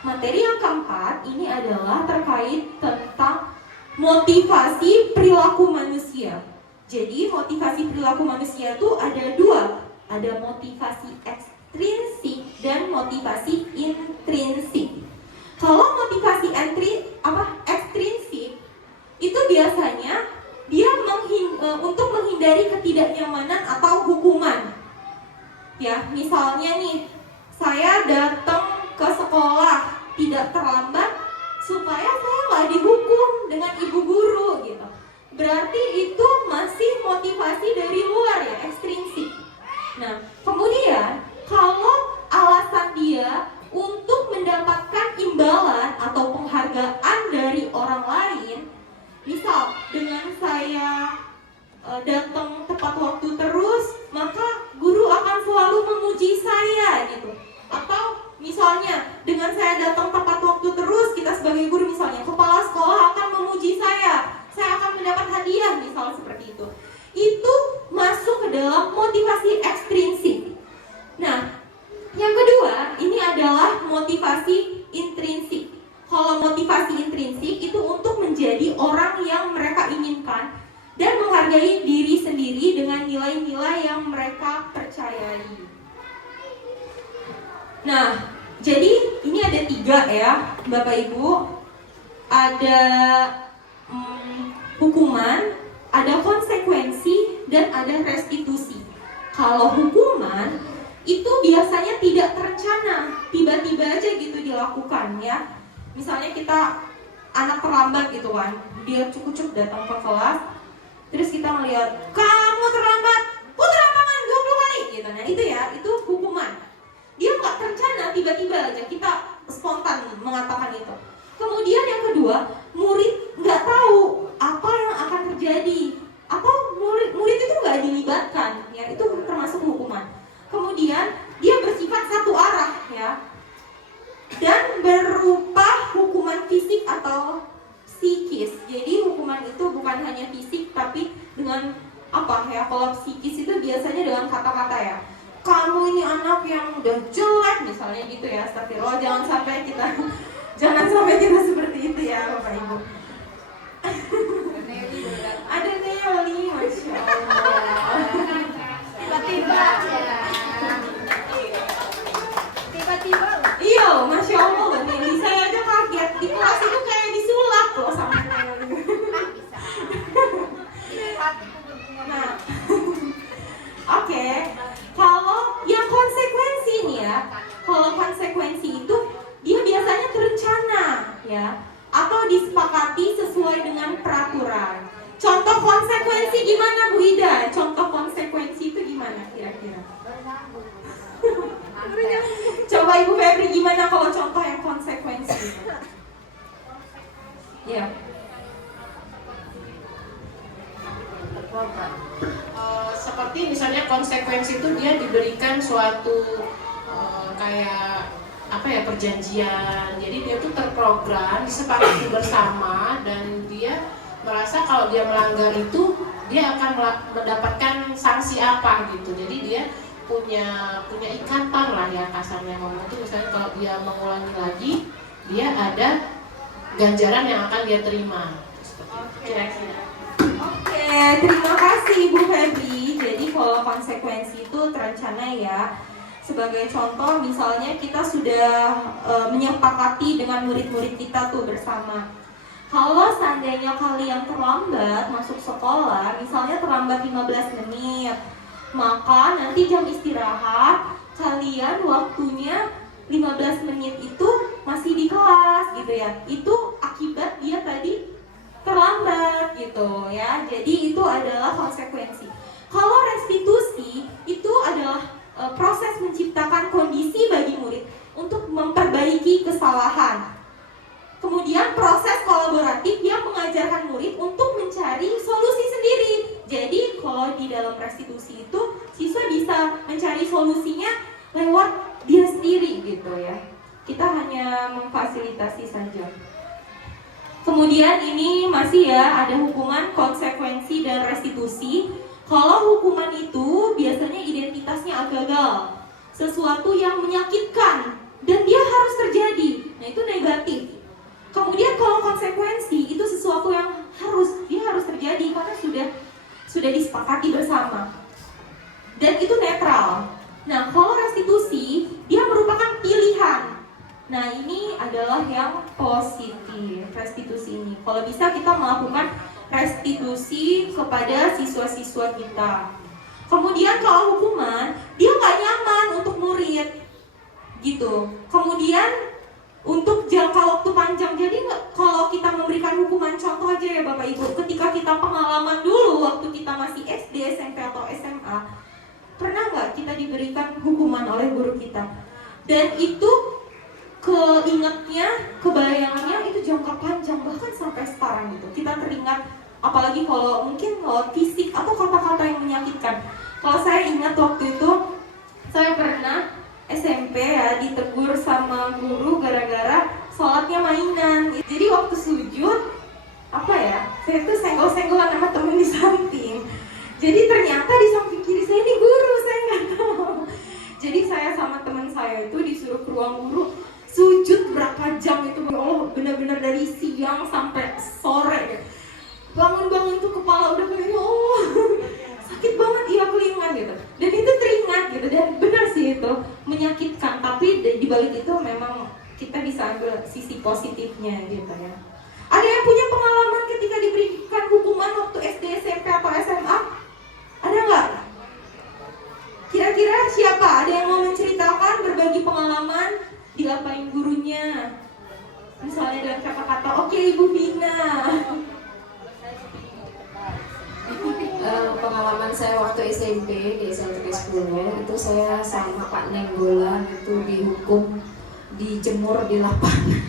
Materi yang keempat ini adalah terkait tentang motivasi perilaku manusia. Jadi motivasi perilaku manusia itu ada dua. Ada motivasi ekstrinsik dan motivasi intrinsik. Kalau motivasi ekstrinsik itu biasanya dia untuk menghindari ketidaknyamanan atau hukuman. Ya, misalnya nih, saya datang ke sekolah tidak terlambat supaya saya nggak dihukum dengan ibu guru gitu. Berarti itu masih motivasi dari luar ya, ekstrinsik. Nah, kemudian kalau alasan dia untuk mendapatkan imbalan atau penghargaan dari orang lain, misal dengan saya datang tepat waktu terus, maka guru akan selalu memuji saya gitu. Atau misalnya dengan saya datang tepat waktu terus, kita sebagai guru misalnya, kepala sekolah akan memuji saya akan mendapat hadiah misal seperti itu. Itu masuk ke dalam motivasi ekstrinsik. Nah, yang kedua ini adalah motivasi intrinsik. Kalau motivasi intrinsik itu untuk menjadi orang yang mereka inginkan dan menghargai diri sendiri dengan nilai-nilai yang mereka percayai. Nah, jadi ini ada 3 ya Bapak Ibu. Ada hukuman, ada konsekuensi, dan ada restitusi. Kalau hukuman itu biasanya tidak terencana, tiba-tiba aja gitu dilakukan ya. Misalnya kita anak terlambat gitu kan, dia cukup datang ke kelas, terus kita melihat kamu terlambat, putra lapangan 20 kali gitu. Nah itu ya, itu hukuman. Dia nggak terencana, tiba-tiba aja kita spontan mengatakan itu. Kemudian yang kedua, murid nggak tahu apa yang akan terjadi, atau murid itu nggak dilibatkan, ya itu termasuk hukuman. Kemudian dia bersifat satu arah ya, dan berupa hukuman fisik atau psikis. Jadi hukuman itu bukan hanya fisik tapi dengan apa ya? Kalau psikis itu biasanya dengan kata-kata ya. Kamu ini anak yang udah jelek misalnya gitu ya. Astagfirullah, jangan sampai kita seperti itu ya Bapak Ibu. Ada Nelly, Masya Allah. Tiba-tiba. Iya, Masya Allah Mbak Nelly. Saya aja kaget. Di kelas itu kayak disulap loh sama Nelly. Nah, oke. Kalau yang konsekuensi nih ya, kalau konsekuensi itu dia biasanya terencana ya, atau disepakati sesuai dengan peraturan. Contoh konsekuensi gimana Bu Ida? Contoh konsekuensi itu gimana kira-kira? Coba Ibu Febri, gimana kalau contoh yang konsekuensi? Ya. Seperti misalnya konsekuensi itu dia diberikan suatu kayak apa ya, perjanjian. Jadi dia tuh terprogram, disepakati bersama, dan dia merasa kalau dia melanggar itu dia akan mendapatkan sanksi apa gitu. Jadi dia punya ikatan lah ya, kasarnya ngomong itu. Misalnya kalau dia mengulangi lagi, dia ada ganjaran yang akan dia terima. Kira-kira. Oke, terima kasih Ibu Febri. Jadi kalau konsekuensi itu terencana ya. Sebagai contoh, misalnya kita sudah menyepakati dengan murid-murid kita tuh bersama. Kalau seandainya kalian terlambat masuk sekolah, misalnya terlambat 15 menit, maka nanti jam istirahat kalian waktunya 15 menit itu masih di kelas gitu ya. Itu akibat dia tadi terlambat gitu ya. Jadi itu adalah konsekuensi. Kalau restitusi itu adalah proses menciptakan kondisi bagi murid untuk memperbaiki kesalahan. Kemudian proses kolaboratif yang mengajarkan murid untuk mencari solusi sendiri. Jadi kalau di dalam restitusi itu siswa bisa mencari solusinya lewat dia sendiri gitu ya. Kita hanya memfasilitasi saja. Kemudian ini masih ya ada hukuman, konsekuensi, dan restitusi. Kalau hukuman itu biasanya identitasnya gagal, sesuatu yang menyakitkan dan dia harus terjadi. Nah itu negatif. Kemudian kalau konsekuensi itu sesuatu yang harus terjadi karena sudah disepakati bersama. Dan itu netral. Nah kalau restitusi dia merupakan pilihan. Nah ini adalah yang positif, restitusi ini. Kalau bisa kita melakukan restitusi kepada siswa-siswa kita. Kemudian kalau hukuman, dia nggak nyaman untuk murid, gitu. Kemudian untuk jangka waktu panjang, jadi kalau kita memberikan hukuman, contoh aja ya Bapak Ibu, ketika kita pengalaman dulu waktu kita masih SD, SMP atau SMA, pernah nggak kita diberikan hukuman oleh guru kita? Dan itu keingetnya, kebayangannya itu jangka panjang, bahkan sampai sekarang gitu. Kita teringat, apalagi kalau mungkin fisik atau kata-kata yang menyakitkan. Kalau saya ingat waktu itu, saya pernah SMP ya ditegur sama guru gara-gara sholatnya mainan. Jadi waktu sujud, saya tuh senggol-senggolan sama temen di samping. Jadi ternyata di samping kiri saya ini guru, saya nggak tahu. Jadi saya sama teman saya itu disuruh ke ruang guru, sujud berapa jam itu, ya Allah, benar-benar dari siang sampai sore. Bangun-bangun tuh kepala udah kayak, ya Allah, sakit banget, iya kelingan gitu. Dan itu teringat gitu, dan benar sih itu menyakitkan. Tapi di balik itu memang kita bisa ambil sisi positifnya gitu ya. Ada yang punya pengalaman ketika diberikan hukuman waktu SD, SMP atau SMA? Ada nggak? Kira-kira siapa? Ada yang mau menceritakan, berbagi pengalaman, diapain gurunya? Misalnya dengan kata-kata, oke Ibu Vina. Pengalaman saya waktu SMP, di SMP 10 itu saya sama Pak Nenggolan itu dihukum dijemur di lapangan.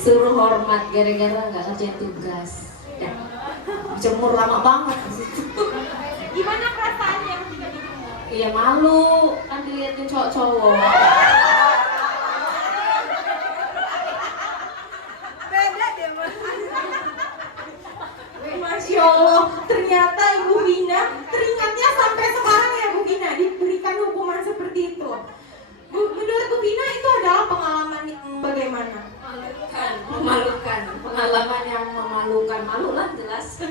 Suruh hormat gara-gara nggak ngerjain tugas. Ya. Jemur lama banget. Gimana perasaannya? Iya malu, kan dilihatin cowok-cowok. Masya Allah, ternyata Ibu Vina teringatnya sampai sekarang ya Bu Vina diberikan hukuman seperti itu. Menurut Bu Vina itu adalah pengalaman yang bagaimana? Memalukan, pengalaman yang memalukan, malu lah jelas.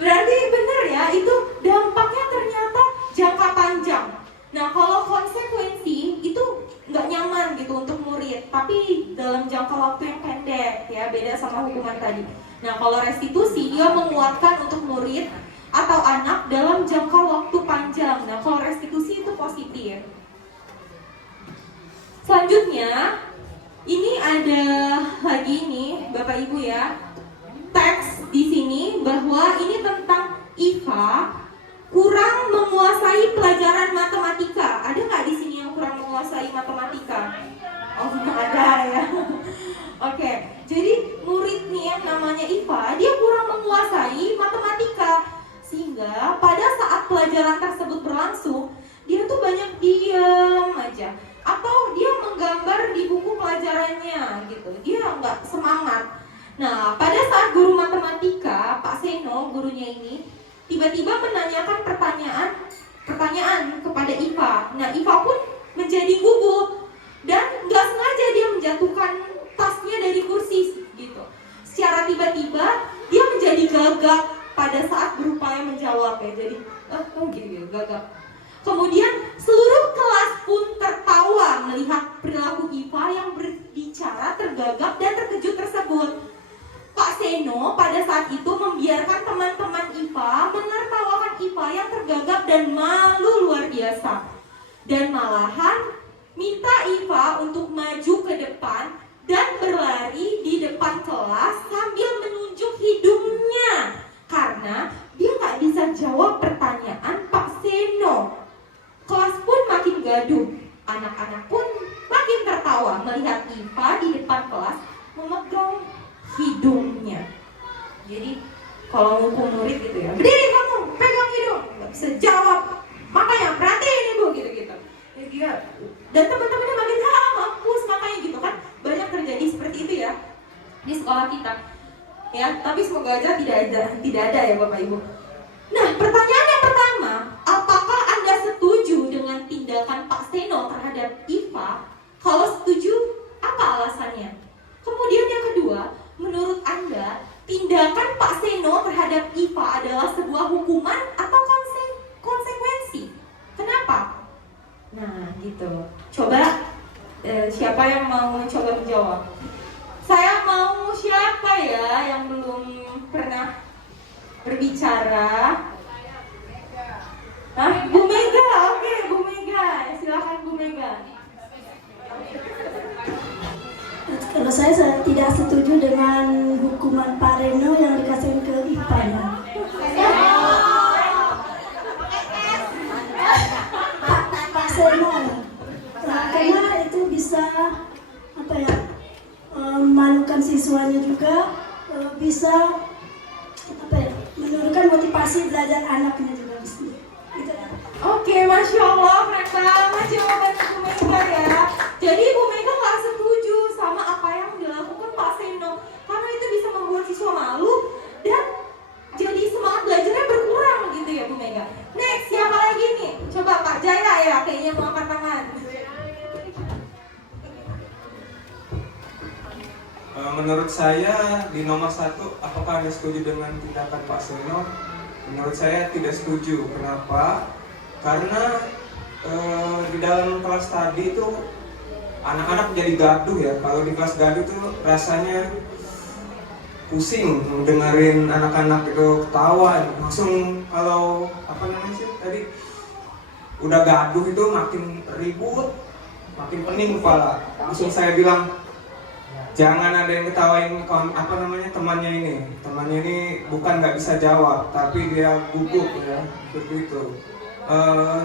Berarti benar ya, itu dampaknya ternyata jangka panjang. Nah kalau konsekuensi itu nggak nyaman gitu untuk murid, tapi dalam jangka waktu yang pendek ya, beda sama hukuman tadi. Nah kalau restitusi dia menguatkan untuk murid atau anak dalam jangka waktu panjang. Nah kalau restitusi itu positif. Selanjutnya ini ada lagi nih Bapak Ibu ya, teks di sini bahwa ini tentang IVA kurang menguasai pelajaran matematika. Ada nggak di sini yang kurang menguasai matematika? Oh nggak ada ya. Oke, jadi murid nih yang namanya IVA dia kurang menguasai matematika, sehingga pada saat pelajaran tersebut berlangsung dia tuh banyak diam aja, atau dia menggambar di buku pelajarannya gitu, dia nggak semangat. Nah pada saat guru matematika Pak Seno, gurunya ini tiba-tiba menanyakan pertanyaan kepada IVA. Nah IVA pun menjadi gugup dan nggak sengaja dia menjatuhkan perilaku IPA yang berbicara tergagap dan terkejut tersebut. Pak Seno pada saat itu membiarkan teman-teman IPA menertawakan IPA yang tergagap dan malu luar biasa. Dan malahan minta IPA untuk maju ke depan dan berlari di depan kelas sambil menunjuk hidungnya. Karena dia nggak bisa jawab pertanyaan Pak Seno. Kelas pun makin gaduh. Anak-anak pun makin tertawa melihat IPA di depan kelas memegang hidungnya. Jadi kalau ngukum murid gitu ya, berdiri kamu, pegang hidung, nggak bisa jawab. Makanya perhatiin ibu gitu-gitu. Ya, dia dan teman-temannya makin mampus makanya gitu kan. Banyak terjadi seperti itu ya di sekolah kita. Ya, tapi semoga aja tidak ada ya Bapak Ibu. Nah, pertanyaan yang pertama, apakah Anda setuju dengan tindakan Pak Seno terhadap IPA? Kalau setuju, apa alasannya? Kemudian yang kedua, menurut Anda, tindakan Pak Seno terhadap IPA adalah sebuah hukuman atau konsekuensi? Kenapa? Nah, gitu. Coba siapa yang mau mencoba menjawab? Saya mau siapa ya yang belum pernah berbicara? Hah? Bu Mega, oke, Bu Mega. Silakan Bu Mega. Kalau saya tidak setuju dengan hukuman Pak Reno yang dikasih ke IPA-nya. Pak Seno, karena itu bisa memalukan siswanya juga, bisa menurunkan motivasi belajar anaknya juga. Oke, Masya Allah, keren banget jawaban Bu Mega ya. Jadi Bu Mega nggak setuju sama apa yang dilakukan Pak Seno, karena itu bisa membuat siswa malu dan jadi semangat belajarnya berkurang gitu ya Bu Mega. Next, siapa lagi nih? Coba Pak Jaya ya, kayaknya mau angkat tangan. Menurut saya di nomor 1, apakah Anda setuju dengan tindakan Pak Seno? Menurut saya tidak setuju. Kenapa? Karena di dalam kelas tadi itu anak-anak jadi gaduh ya. Kalau di kelas gaduh tuh rasanya pusing dengerin anak-anak itu ketawa. Langsung kalau tadi udah gaduh itu makin ribut, makin pening kepala. Langsung saya bilang, jangan ada yang ketawain temannya ini. Temannya ini bukan nggak bisa jawab, tapi dia gugup ya, seperti itu.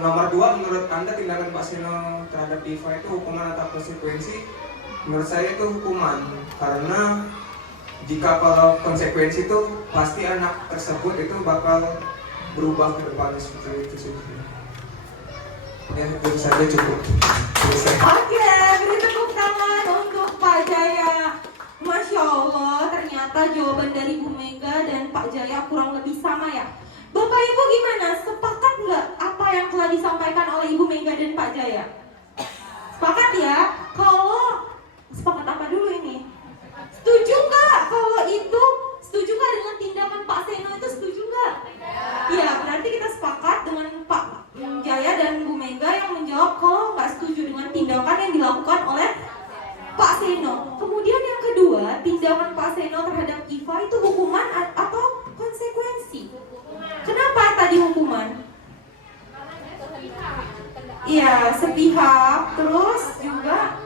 Nomor 2, menurut Anda tindakan Pak Seno terhadap IPA itu hukuman atau konsekuensi? Menurut saya itu hukuman, karena jika kalau konsekuensi itu pasti anak tersebut itu bakal berubah ke depan seperti itu sih. Ya, itu saja cukup. Oke, beri tepuk tangan untuk Pak Jaya. Masya Allah, ternyata jawaban dari Bu Mega dan Pak Jaya kurang lebih sama ya. Bapak Ibu gimana? Sepakat nggak apa yang telah disampaikan oleh Ibu Mega dan Pak Jaya? Sepakat ya? Kalau sepakat apa dulu ini? Setuju nggak kalau itu? Setuju nggak dengan tindakan Pak Seno itu? Setuju nggak? Iya, berarti kita sepakat dengan Pak Jaya dan Bu Mega yang menjawab kalau nggak setuju dengan tindakan yang dilakukan oleh Pak Seno. Kemudian yang kedua, tindakan Pak Seno terhadap IPA itu hukuman atau konsekuensi? Kenapa tadi hukuman? Iya, sepihak. Terus juga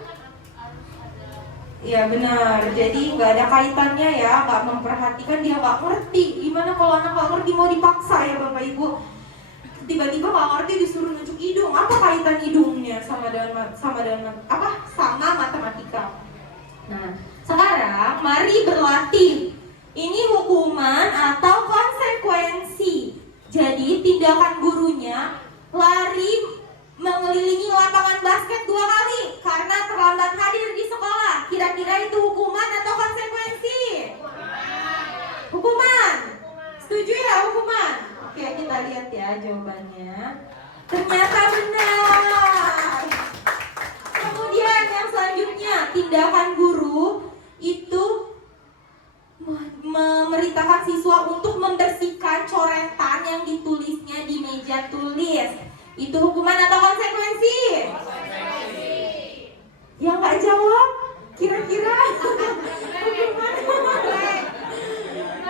iya benar, jadi nggak ada kaitannya ya, nggak memperhatikan, dia nggak ngerti. Gimana kalau anak nggak ngerti mau dipaksa ya Bapak Ibu? Tiba-tiba nggak ngerti disuruh nunjuk hidung, apa kaitan hidungnya sama matematika? Nah, sekarang mari berlatih. Ini hukuman atau konsekuensi. Jadi tindakan gurunya lari mengelilingi lapangan basket 2 kali karena terlambat hadir di sekolah. Kira-kira itu hukuman atau konsekuensi? Hukuman. Setuju ya hukuman? Oke, kita lihat ya jawabannya. Ternyata benar. Kemudian yang selanjutnya, tindakan guru itu memerintahkan siswa untuk membersihkan coretan yang ditulisnya di meja tulis. Itu hukuman atau konsekuensi? Yang nggak jawab, kira-kira hukuman.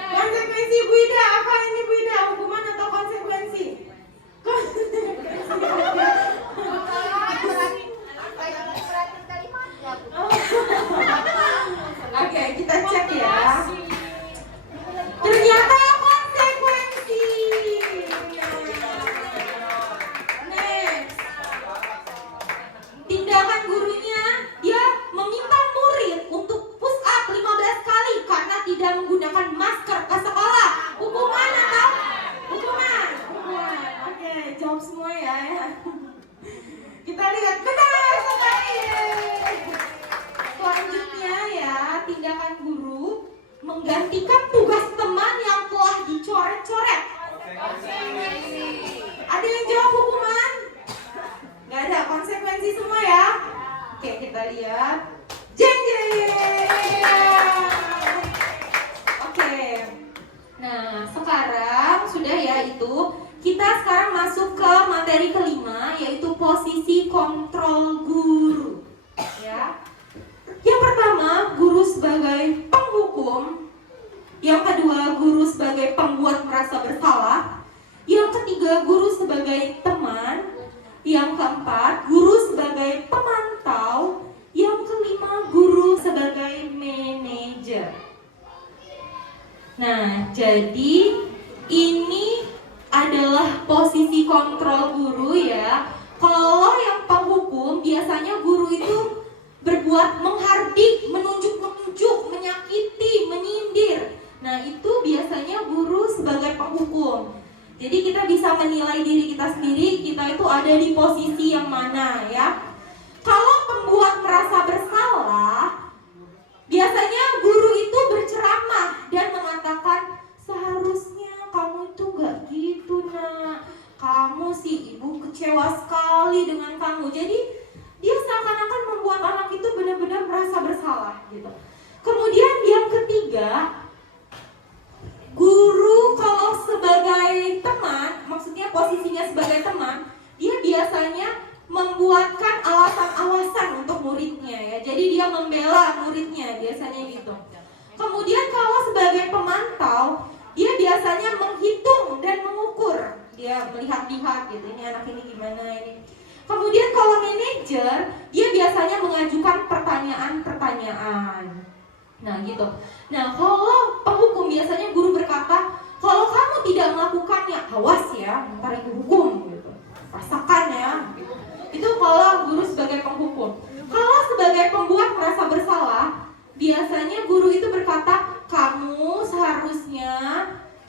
Konsekuensi Bu Ida, apa ini Bu Ida? Hukuman atau konsekuensi? Oke, kita cek ya. Ternyata konsekuensi. Next. Tindakan gurunya, dia meminta murid untuk push up 15 kali karena tidak menggunakan masker ke sekolah. Hukuman atau? Hukuman. Oke, jawab semua ya. Kita lihat, benar sekali. Selanjutnya ya, tindakan guru menggantikan tugas teman yang telah dicoret-coret. Ada yang jawab hukuman? Gak ada, konsekuensi semua ya. Oke, kita lihat. Jeng jeng. Oke. Nah, sekarang sudah ya itu. Kita sekarang masuk ke materi kelima, yaitu posisi kontrol guru. Ya. Yang pertama, guru sebagai penghukum. Yang kedua, guru sebagai pembuat merasa bersalah. Yang ketiga, guru sebagai teman. Yang keempat, guru sebagai pemantau. Yang kelima, guru sebagai manajer. Nah, jadi ini adalah posisi kontrol guru ya. Kalau yang penghukum, biasanya guru itu berbuat menghardik, menunjuk-nunjuk, menyakiti, menyindir. Nah, itu biasanya guru sebagai penghukum. Jadi kita bisa menilai diri kita sendiri, kita itu ada di posisi yang mana ya. Kalau pembuat merasa bersalah, biasanya guru itu berceramah dan mengatakan, seharusnya kamu itu gak gitu nak. Kamu sih ibu kecewa sekali dengan kamu. Jadi dia seakan-akan membuat anak itu benar-benar merasa bersalah gitu. Kemudian yang ketiga, guru kalau sebagai teman, maksudnya posisinya sebagai teman, dia biasanya membuatkan alasan-alasan untuk muridnya ya. Jadi dia membela muridnya biasanya gitu. Kemudian kalau sebagai pemantau, dia biasanya menghitung dan mengukur. Dia melihat-lihat gitu, ini anak ini gimana ini. Kemudian kalau manajer, dia biasanya mengajukan pertanyaan-pertanyaan. Nah gitu. Nah kalau penghukum biasanya guru berkata, kalau kamu tidak melakukannya, awas ya, ntar ibu hukum gitu. Rasakan ya. Gitu. Itu kalau guru sebagai penghukum. Kalau sebagai pembuat merasa bersalah, biasanya guru itu berkata, kamu seharusnya,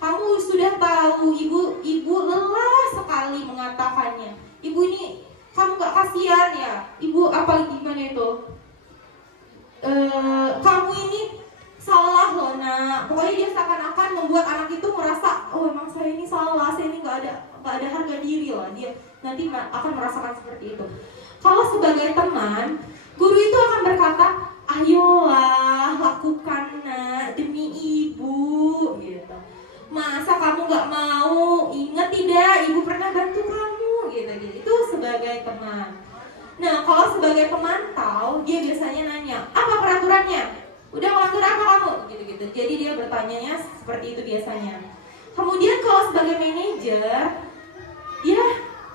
kamu sudah tahu ibu lelah sekali mengatakannya. Ibu ini, kamu gak kasihan ya? Ibu apa gimana itu? Kamu ini salah loh nak. Pokoknya dia seakan-akan membuat anak itu merasa, oh emang saya ini salah, saya ini gak ada harga diri loh. Dia nanti akan merasakan seperti itu. Kalau sebagai teman, guru itu akan berkata, ayolah lakukan nak demi ibu gitu. Masa kamu gak mau? Ingat tidak ibu pernah bantu kamu gitu. Itu sebagai teman. Nah kalau sebagai pemantau, dia biasanya nanya, apa peraturannya? Udah ngatur apa kamu? Gitu-gitu. Jadi dia bertanyanya seperti itu biasanya. Kemudian kalau sebagai manajer, dia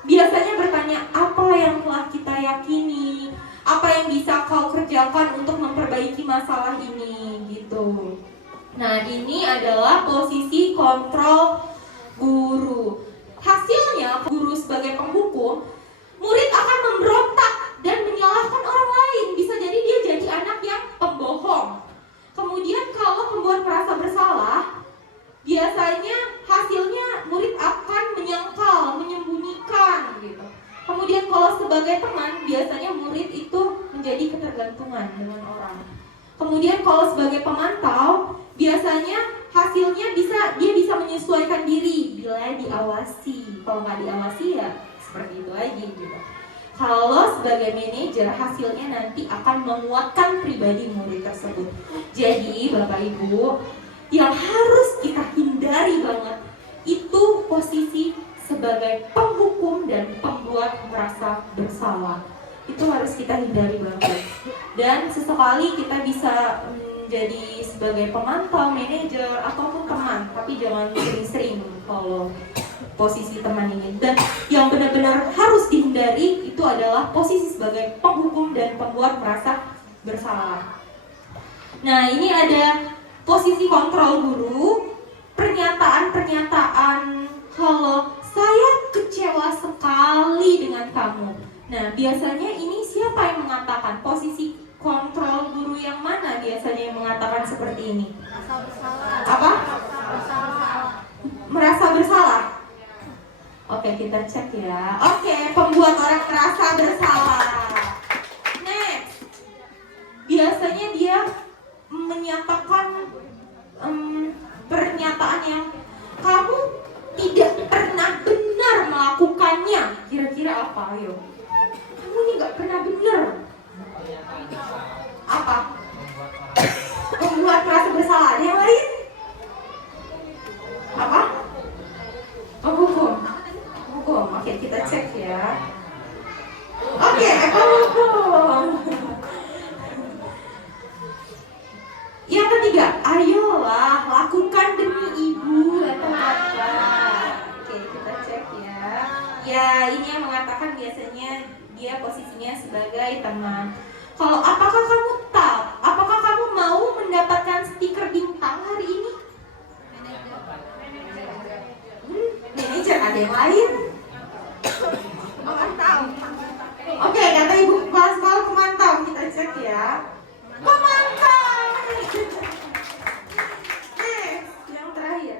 biasanya bertanya, apa yang telah kita yakini? Apa yang bisa kau kerjakan untuk memperbaiki masalah ini? Gitu. Nah ini adalah posisi kontrol guru. Hasilnya guru sebagai penghukum, murid akan memberontak dan menyalahkan orang lain. Bisa jadi dia jadi anak yang pembohong. Kemudian kalau pembuat merasa bersalah, biasanya hasilnya murid akan menyangkal, menyembunyikan gitu. Kemudian kalau sebagai teman, biasanya murid itu menjadi ketergantungan dengan orang. Kemudian kalau sebagai pemantau, biasanya hasilnya dia bisa menyesuaikan diri bila diawasi. Kalau nggak diawasi ya seperti itu lagi gitu. Kalau sebagai manajer, hasilnya nanti akan menguatkan pribadi murid tersebut. Jadi Bapak Ibu, yang harus kita hindari banget itu posisi sebagai penghukum dan pembuat merasa bersalah. Itu harus kita hindari banget. Dan sesekali kita bisa jadi sebagai pemantau, manajer, ataupun teman, tapi jangan sering-sering kalau posisi teman ini. Dan yang benar-benar harus dihindari itu adalah posisi sebagai penghukum dan pembuat merasa bersalah. Nah, ini ada posisi kontrol guru, pernyataan-pernyataan kalau saya kecewa sekali dengan kamu. Nah, biasanya ini siapa yang mengatakan? Posisi kontrol guru yang mana biasanya yang mengatakan seperti ini? Merasa bersalah. Apa? Bersalah. Merasa bersalah? Oke, kita cek ya. Oke, pembuat orang merasa bersalah. Next. Biasanya dia menyatakan pernyataan yang kamu tidak pernah benar melakukannya. Kira-kira apa? Ayo. Kamu ini nggak pernah benar. Apa? Membuat merasa bersalah. Ada yang lain? Apa? Penghukum. Penghukum. Oke, kita cek ya. Oke, penghukum. Yang ketiga, ayolah lakukan demi ibu atau bapak. Oke, kita cek ya. Ya, ini yang mengatakan biasanya dia posisinya sebagai teman. Kalau apakah kamu tahu? Apakah kamu mau mendapatkan stiker bintang hari ini? Manajer, ada yang lain? Pemantau. Oke, kata ibu kepala sekolah pemantau. Kita cek ya. Pemantau. Yang terakhir,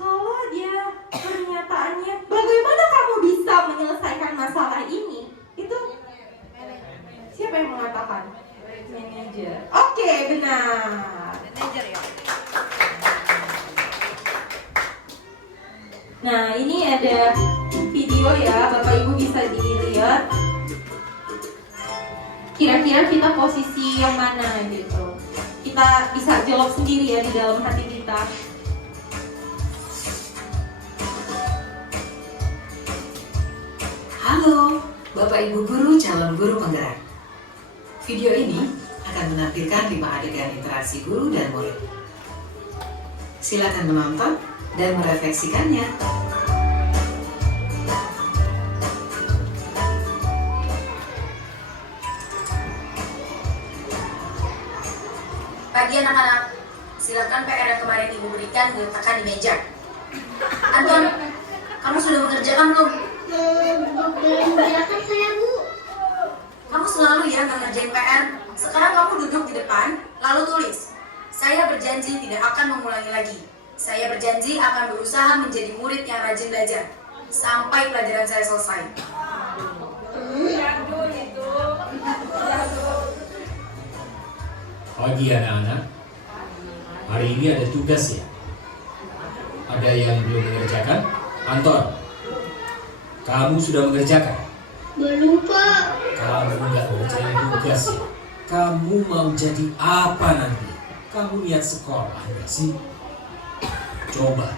kalau dia pernyataannya, bagaimana kamu bisa menyelesaikan masalah ini? Itu siapa yang mengatakan? Manajer. Oke, benar. Manajer ya. Nah, ini ada video ya, Bapak Ibu bisa dilihat. Kira-kira kita posisi yang mana gitu. Kita bisa jawab sendiri ya di dalam hati kita. Halo, Bapak Ibu Guru calon guru penggerak. Video ini akan menampilkan 5 adegan interaksi guru dan murid. Silakan menonton dan merefleksikannya. Pagi anak-anak, silakan PR yang kemarin ibu berikan diletakkan di meja. Anton, kamu sudah mengerjakan belum? Belum mengerjakan saya, Bu. Kamu selalu ya nggak ngerjain PR. Sekarang kamu duduk di depan, lalu tulis. Saya berjanji tidak akan mengulangi lagi. Saya berjanji akan berusaha menjadi murid yang rajin belajar sampai pelajaran saya selesai. Pagi anak-anak, hari ini ada tugas ya? Ada yang belum mengerjakan? Anton, kamu sudah mengerjakan? Belum, Pak. Kamu nggak mengerjakan tugas ya? Kamu mau jadi apa nanti? Kamu niat sekolah nggak sih? Coba,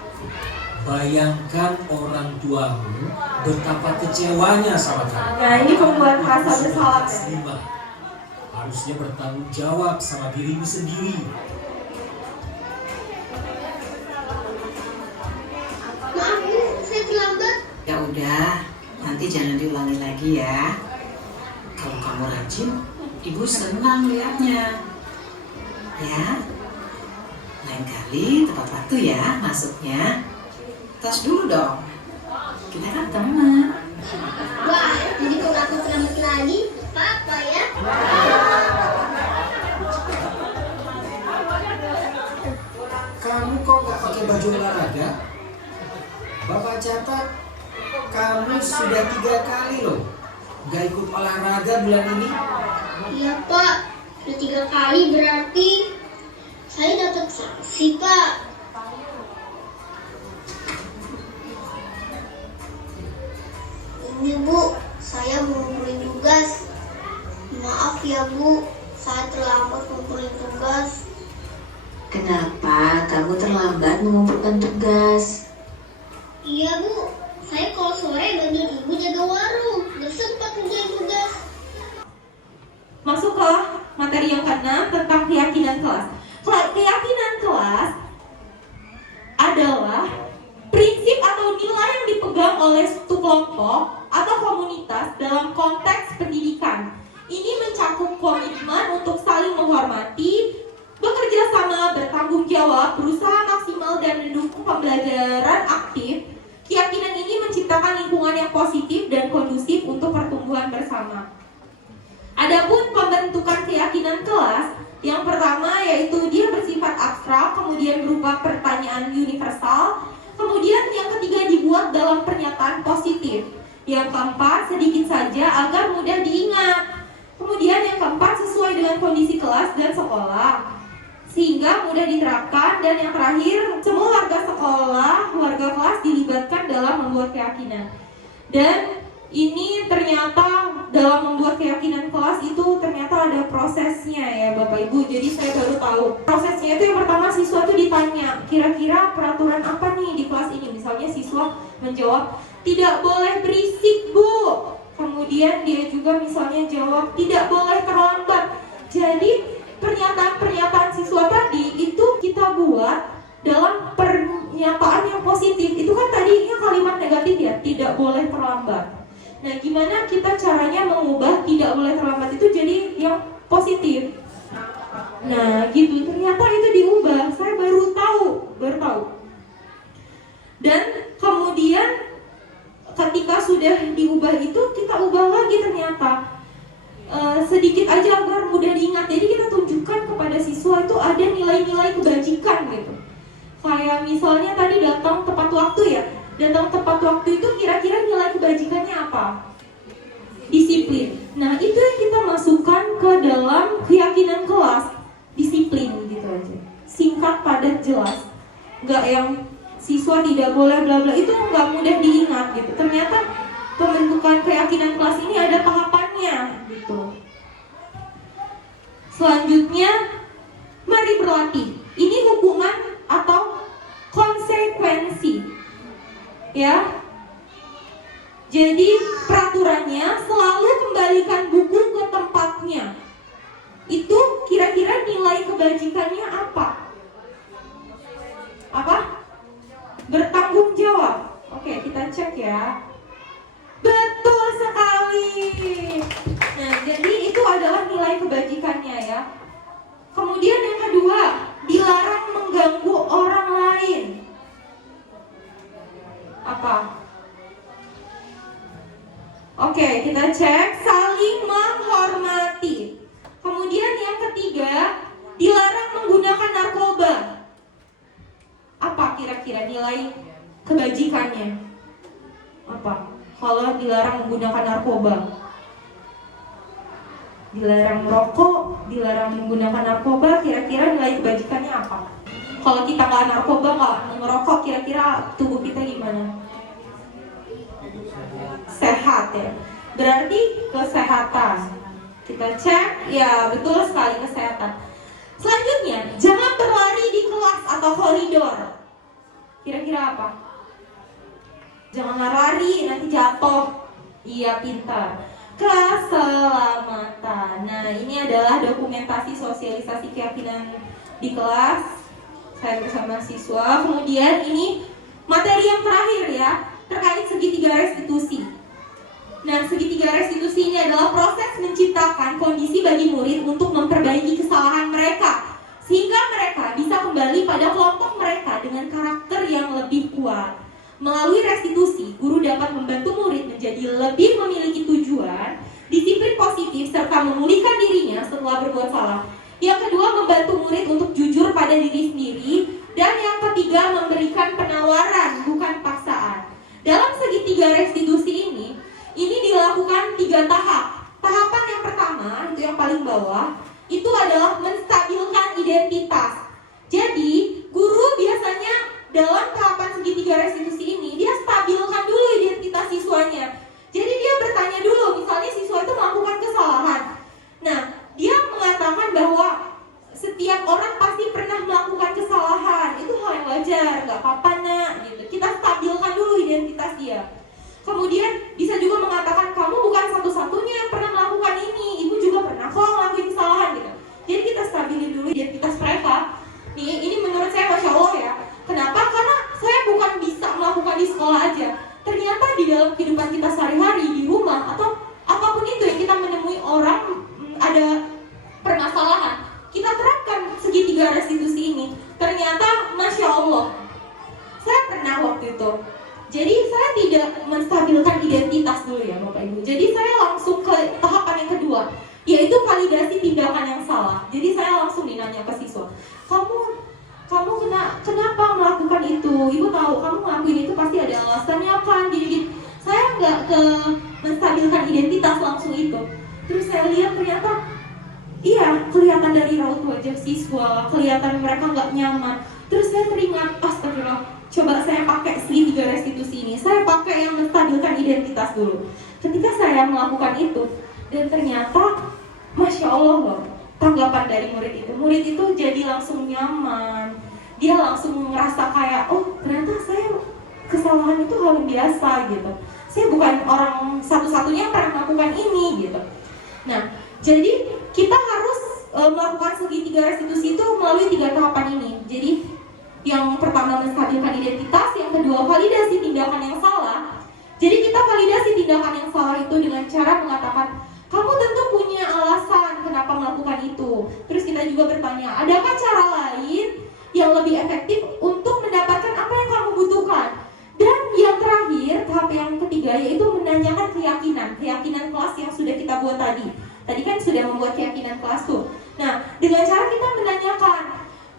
bayangkan orang tuamu betapa kecewanya sama kamu. Nah, ini pembuat merasa bersalah. Harusnya bertanggung jawab sama dirimu sendiri. Maaf, Bu, saya terlambat. Ya udah, nanti jangan diulangi lagi ya. Kalau kamu rajin, ibu senang lihatnya. Ya, lain kali tepat waktu ya masuknya. Tas dulu dong. Kita kan teman. Wah, jadi kalau aku terlambat lagi, apa ya? Kamu kok nggak pakai baju olahraga? Bapak catat, kamu sudah 3 kali loh nggak ikut olahraga bulan ini. Iya, Pak. Sudah 3 kali berarti saya dapat sanksi, Pak. Ini, Bu, saya mau ngumpulin tugas. Maaf ya, Bu, saya terlambat ngumpulin tugas. Kenapa kamu terlambat mengumpulkan tugas? Iya, Bu, saya kalau sore bantuin ibu jaga warung, gak sempat ngerjain tugas. Masuk ke materi materi yang ke-6 tentang keyakinan kelas. Keyakinan kelas adalah prinsip atau nilai yang dipegang oleh suatu kelompok atau komunitas dalam konteks pendidikan. Ini mencakup komitmen untuk saling menghormati, bekerja sama, bertanggung jawab, berusaha maksimal, dan mendukung pembelajaran aktif. Keyakinan ini menciptakan lingkungan yang positif dan kondusif untuk pertumbuhan bersama. Adapun pembentukan keyakinan kelas, yang pertama yaitu dia bersifat abstrak, kemudian berupa pertanyaan universal, kemudian yang ketiga dibuat dalam pernyataan positif. Yang keempat sedikit saja agar mudah diingat. Kemudian yang keempat sesuai dengan kondisi kelas dan sekolah, sehingga mudah diterapkan. Dan yang terakhir, semua warga sekolah, warga kelas dilibatkan dalam membuat keyakinan. Dan ini ternyata dalam membuat keyakinan kelas itu ternyata ada prosesnya ya Bapak Ibu. Jadi saya baru tahu prosesnya itu. Yang pertama siswa itu ditanya, kira-kira peraturan apa nih di kelas ini. Misalnya siswa menjawab, tidak boleh berisik Bu. Kemudian dia juga misalnya jawab, tidak boleh terlambat. Jadi pernyataan-pernyataan siswa tadi itu kita buat dalam pernyataan yang positif. Itu kan tadinya kalimat negatif ya, tidak boleh terlambat. Nah, gimana kita caranya mengubah tidak boleh terlambat itu jadi yang positif? Nah, gitu. Ternyata itu diubah. Saya baru tahu. Dan kemudian ketika sudah diubah itu, kita ubah lagi ternyata. Sedikit aja agar mudah diingat. Jadi kita tunjukkan kepada siswa itu ada nilai-nilai kebajikan gitu. Kayak misalnya tadi datang tepat waktu ya. Datang tepat waktu itu kira-kira nilai kebajikannya apa? Disiplin. Nah, itu yang kita masukkan ke dalam keyakinan kelas. Disiplin gitu aja. Singkat, padat, jelas. Nggak yang siswa tidak boleh bla bla, itu nggak mudah diingat gitu. Ternyata pembentukan keyakinan kelas ini ada tahapannya gitu. Selanjutnya, mari berlatih. Ini hukuman atau konsekuensi. Ya, jadi peraturannya selalu kembalikan buku ke tempatnya. Itu kira-kira nilai kebajikannya apa? Apa? Bertanggung jawab. Oke, kita cek ya. Betul sekali. Nah, jadi itu adalah nilai kebajikannya ya. Kemudian yang kedua, dilarang mengganggu orang lain. Apa? Oke, kita cek saling menghormati. Kemudian yang ketiga, dilarang menggunakan narkoba. Apa kira-kira nilai kebajikannya? Apa? Kalau dilarang menggunakan narkoba, dilarang merokok, dilarang menggunakan narkoba, kira-kira nilai kebajikannya apa? Kalau kita nggak narkoba, nggak ngerokok, kira-kira tubuh kita gimana? Sehat ya. Berarti kesehatan. Kita cek, ya betul sekali kesehatan. Selanjutnya, jangan berlari di kelas atau koridor. Kira-kira apa? Jangan lari, nanti jatuh. Iya, pintar. Keselamatan. Nah, ini adalah dokumentasi sosialisasi keyakinan di kelas. Saya bersama siswa. Kemudian ini materi yang terakhir ya, terkait segitiga restitusi. Nah, segitiga restitusi ini adalah proses menciptakan kondisi bagi murid untuk memperbaiki kesalahan mereka, sehingga mereka bisa kembali pada kelompok mereka dengan karakter yang lebih kuat. Melalui restitusi, guru dapat membantu murid menjadi lebih memiliki tujuan, disiplin positif, serta memulihkan dirinya setelah berbuat salah. Yang kedua, membantu murid untuk jujur pada diri sendiri. Dan yang ketiga, memberikan penawaran, bukan paksaan. Dalam segitiga restitusi ini dilakukan 3 tahap. Tahapan yang pertama, itu yang paling bawah, itu adalah menstabilkan identitas. Jadi, guru biasanya dalam tahapan segitiga restitusi ini, dia stabilkan dulu identitas siswanya. Jadi dia bertanya dulu, misalnya siswa itu melakukan kesalahan. Nah, dia mengatakan bahwa setiap orang pasti pernah melakukan kesalahan. Itu hal yang wajar, nggak apa-apa nak gitu. Kita stabilkan dulu identitas dia. Kemudian bisa juga mengatakan, kamu bukan satu-satunya yang pernah melakukan ini, ibu juga pernah kok ngelakuin kesalahan gitu. menstabilkan identitas dulu ya Bapak Ibu. Jadi saya langsung ke tahapan yang kedua, yaitu validasi tindakan yang salah. Jadi saya langsung nanya ke siswa, kamu kenapa melakukan itu? Ibu tahu kamu ngelakuin itu pasti ada alasannya kan? Jadi saya nggak ke menstabilkan identitas langsung itu. Terus saya lihat ternyata iya, kelihatan dari raut wajah siswa, kelihatan mereka nggak nyaman. Terus saya teringat, astagfirullah, coba saya pakai segitiga restitusi ini. Saya pakai yang menstabilkan identitas dulu. Ketika saya melakukan itu, dan ternyata, Masya Allah loh, tanggapan dari murid itu jadi langsung nyaman. Dia langsung ngerasa kayak, oh ternyata saya kesalahan itu hal biasa gitu. Saya bukan orang satu-satunya yang pernah melakukan ini gitu. Nah, jadi kita harus melakukan segitiga restitusi itu melalui 3 tahapan ini. Jadi yang pertama menstabilkan identitas, yang kedua validasi tindakan yang salah. Jadi kita validasi tindakan yang salah itu dengan cara mengatakan, kamu tentu punya alasan kenapa melakukan itu. Terus kita juga bertanya, adakah cara lain yang lebih efektif untuk mendapatkan apa yang kamu butuhkan? Dan yang terakhir, tahap yang ketiga, yaitu menanyakan keyakinan kelas yang sudah kita buat tadi. Tadi kan sudah membuat keyakinan kelas tuh. Nah, dengan cara kita menanyakan,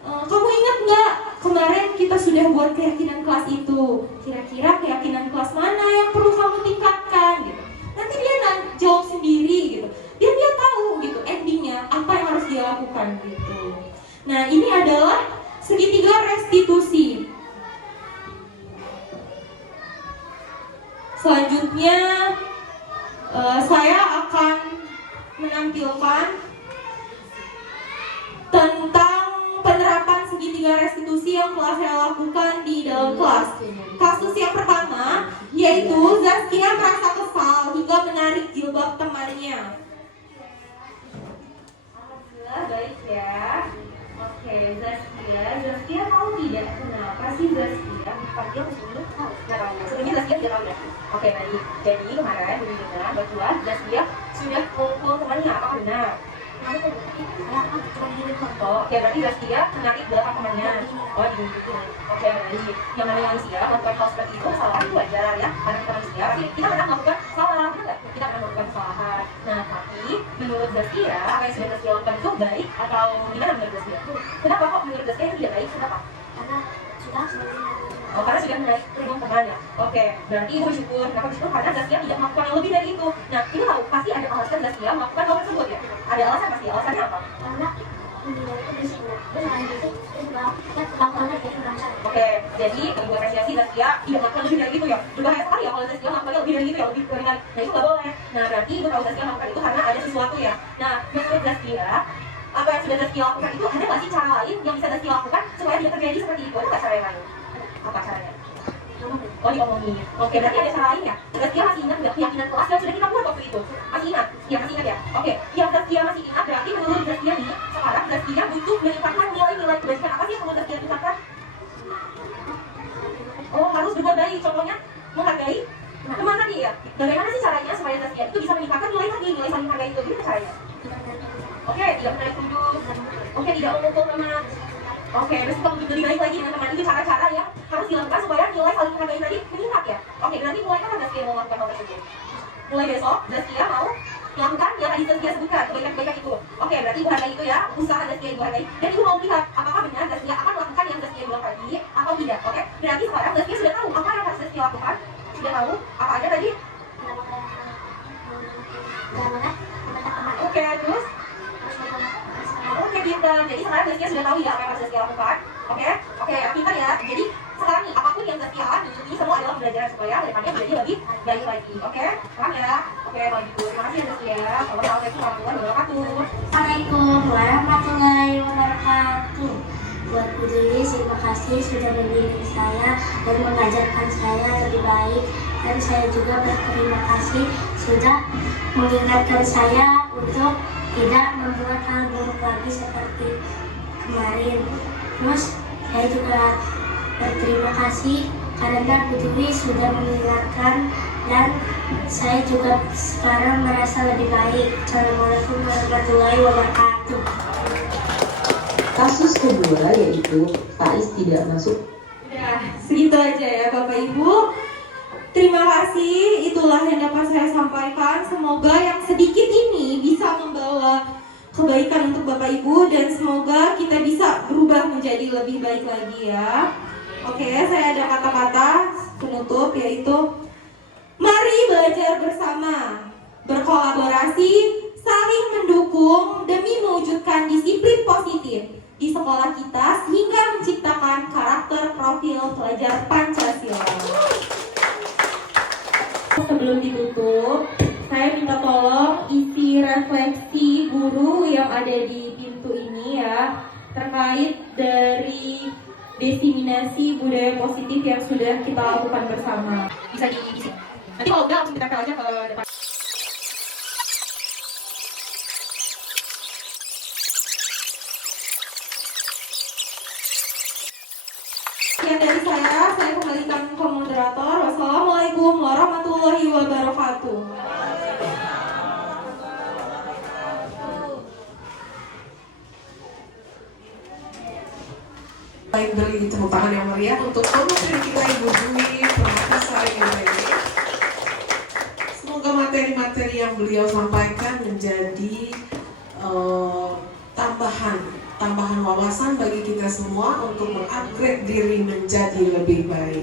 kamu ingat nggak kemarin kita sudah buat keyakinan kelas itu? Kira-kira keyakinan kelas mana yang perlu kamu tingkatkan? Gitu. Nanti dia jawab sendiri gitu. Dia tahu gitu endingnya apa yang harus dia lakukan gitu. Nah, ini adalah segitiga restitusi. Selanjutnya saya akan menampilkan tentang penerapan segitiga restitusi yang telah saya lakukan di dalam kelas. Kasus yang pertama yaitu Zaskia merasa kesal hingga menarik jilbab temannya. Alhamdulillah baik ya. Oke, Zaskia tahu tidak kenapa sih Zaskia dipanggil dulu? Sebelumnya Zaskia tidak tahu ya. Oke, baik. Jadi kemarin benar bahwa Zaskia sudah kumpul temannya, apakah benar? Oh, oke, berarti Zaskia menarik belakang temannya. Oh, gitu. Oke, baik. Yang namanya manusia melakukan hal seperti itu kesalahan itu wajar ya. Karena kita manusia, pasti kita pernah melakukan kesalahan, benar nggak? Kita pernah melakukan kesalahan. Nah, tapi menurut Zaskia, apa yang sudah Zaskia lakukan itu baik atau gimana menurut Zaskia? Kenapa kok menurut Zaskia itu tidak baik? Kenapa? Karena sudah menarik kerudung teman ya. Oke, berarti ibu bersyukur. Kenapa bersyukur? Karena Zaskia tidak melakukan yang lebih dari itu. Nah, ini tahu pasti ada alasan Zaskia melakukan hal tersebut ya. Ada alasan pasti. Alasannya apa? Oke, jadi untuk apresiasi Zaskia tidak melakukan lebih dari itu ya. Berbahaya sekali ya kalau Zaskia melakukan lebih dari itu ya, lebih dari. Nah, itu nggak boleh. Nah, berarti ibu tahu Zaskia melakukan itu karena ada sesuatu ya. Nah, menurut Zaskia, apa yang sudah Zaskia lakukan itu ada nggak sih cara lain yang bisa Zaskia lakukan supaya tidak terjadi seperti itu? Ada nggak cara yang lain? Apa caranya? Oh, diomongin. Oke, berarti ada cara lain ya? Zaskia masih ingat nggak keyakinan kelas yang sudah kita buat waktu itu? Masih ingat? Ya, masih ingat ya? Oke, yang Zaskia masih ingat berarti menurut Zaskia nih, sekarang Zaskia butuh meningkatkan nilai-nilai kebaikan apa sih yang perlu Zaskia tingkatkan? Oh, harus berbuat baik. Contohnya, menghargai teman tadi ya? Bagaimana sih caranya supaya Zaskia itu bisa meningkatkan nilai tadi, nilai saling menghargai itu? Gimana caranya? Oke, tidak menarik kerudung. Oke, tidak memukul teman. Oke, terus kita untuk lebih baik lagi dengan teman itu cara-cara yang harus dilakukan supaya nilai saling menghargai tadi meningkat ya. Oke, berarti mulai kapan Zaskia mau melakukan hal tersebut? Mulai besok, Zaskia mau melakukan yang tadi Zaskia sebutkan, kebaikan-kebaikan itu. Oke, berarti ibu hargai itu ya, usaha Zaskia ibu hargai. Dan ibu mau lihat apakah benar Zaskia akan melakukan yang Zaskia bilang tadi atau tidak. Oke, berarti sekarang Zaskia sudah tahu apa yang harus Zaskia lakukan. Sudah tahu apa aja tadi? Oke, terus? Oke, pintar. Jadi sekarang Zaskia sudah tahu ya apa yang harus Zaskia lakukan. Oke, pintar ya. Jadi sekarang nih, apapun yang Zaskia lakukan, ini semua adalah pembelajaran supaya depannya menjadi lebih baik lagi. Oke, paham ya? Oke, kalau gitu. Terima kasih ya Zaskia. Assalamualaikum warahmatullahi wabarakatuh. Assalamualaikum warahmatullahi wabarakatuh. Buat Bu Dewi, terima kasih sudah membimbing saya dan mengajarkan saya lebih baik. Dan saya juga berterima kasih sudah mengingatkan saya untuk tidak membuat hal buruk lagi seperti kemarin. Terus saya juga berterima kasih karena Bu Dewi sudah mengingatkan dan saya juga sekarang merasa lebih baik. Assalamualaikum warahmatullahi wabarakatuh. Kasus kedua yaitu Faiz tidak masuk. Udah, segitu aja ya Bapak Ibu. Terima kasih, itulah yang dapat saya sampaikan. Semoga yang sedikit ini bisa membawa kebaikan untuk Bapak Ibu dan semoga kita bisa berubah menjadi lebih baik lagi ya. Oke, saya ada kata-kata penutup yaitu mari belajar bersama, berkolaborasi, saling mendukung demi mewujudkan disiplin positif di sekolah kita sehingga menciptakan karakter profil pelajar Pancasila. Sebelum ditutup, saya minta tolong isi refleksi guru yang ada di pintu ini ya, terkait dari desiminasi budaya positif yang sudah kita lakukan bersama. Bisa diisi. Nanti kalau udah langsung kita tempel aja ke depan. Sekian dari saya kembalikan ke moderator. Wassalamualaikum warahmatullahi wabarakatuh. Baik, beri tepuk tangan yang meriah untuk pemateri kita Ibu Dwi Permatasari ini. Semoga materi-materi yang beliau sampaikan menjadi tambahan wawasan bagi kita semua untuk mengupgrade diri menjadi lebih baik.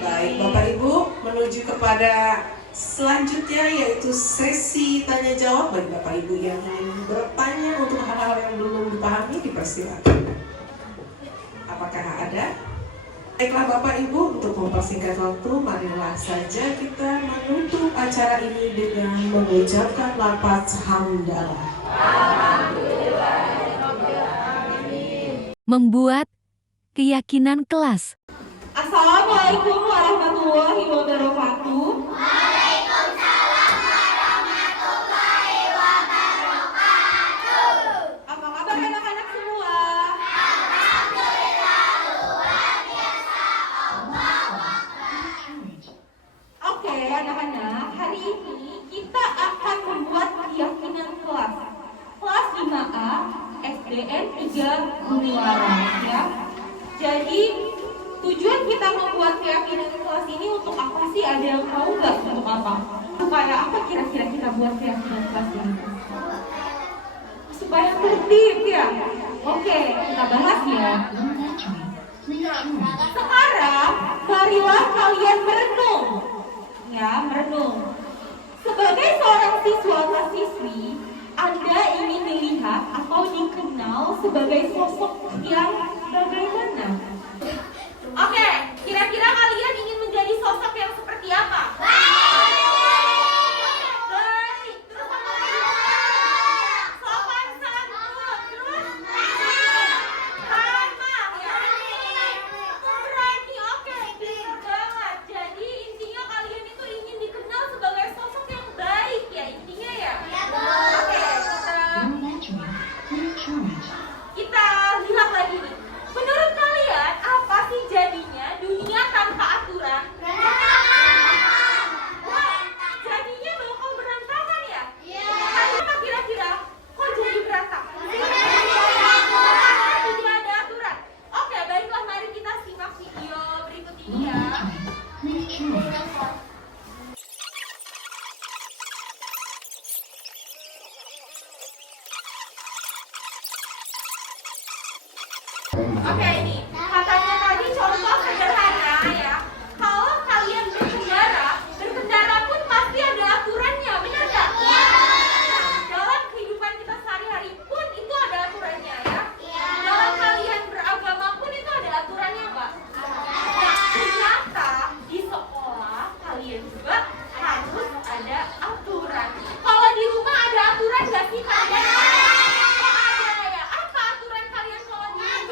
Baik, Bapak Ibu, menuju kepada selanjutnya yaitu sesi tanya jawab bagi Bapak Ibu yang ingin bertanya untuk hal-hal yang belum dipahami, dipersilakan. Apakah ada? Baiklah Bapak Ibu, untuk mempersingkat waktu, marilah saja kita menutup acara ini dengan mengucapkan lafaz hamdalah. Membuat keyakinan kelas. Assalamualaikum warahmatullahi wabarakatuh. Apa kabar anak-anak semua? Oke, anak-anak, hari ini kita akan membuat keyakinan kelas. Kelas 5A SDN 3 Bumiwaras ya. Jadi tujuan kita membuat keyakinan kelas ini untuk apa sih? Ada yang tahu nggak untuk apa? Supaya apa kira-kira kita buat keyakinan kelas ini? Supaya tertib ya. Oke, kita bahas ya. Sekarang marilah kalian merenung. Ya, merenung. Sebagai seorang siswa atau siswi, Anda ingin melihat atau dikenal sebagai sosok yang bagaimana? Oke, kira-kira kalian ingin menjadi sosok yang seperti apa? Baik. Terus apa lagi? Sopan santun. Terus? Ramah. Berani. Oke, pintar banget. Jadi intinya kalian itu ingin dikenal sebagai sosok yang baik ya, intinya ya? Oke, kita lihat lagi nih. Menurut kalian apa sih jadinya dunia tanpa aturan? Jadinya bakal berantakan ya? Kenapa kira-kira? Kok jadi berantakan? Tidak ada aturan. Oke, baiklah mari kita simak video berikut ini ya. Oke, ini katanya tadi contoh sederhana ya. Kalau kalian berkendara pun pasti ada aturannya, benar nggak? Dalam kehidupan kita sehari-hari pun itu ada aturannya ya. Dalam kalian beragama pun itu ada aturannya, Mbak. Nah, ternyata di sekolah kalian juga harus ada aturan. Kalau di rumah ada aturan nggak sih kalian? Ada ya. Apa aturan kalian kalau di rumah?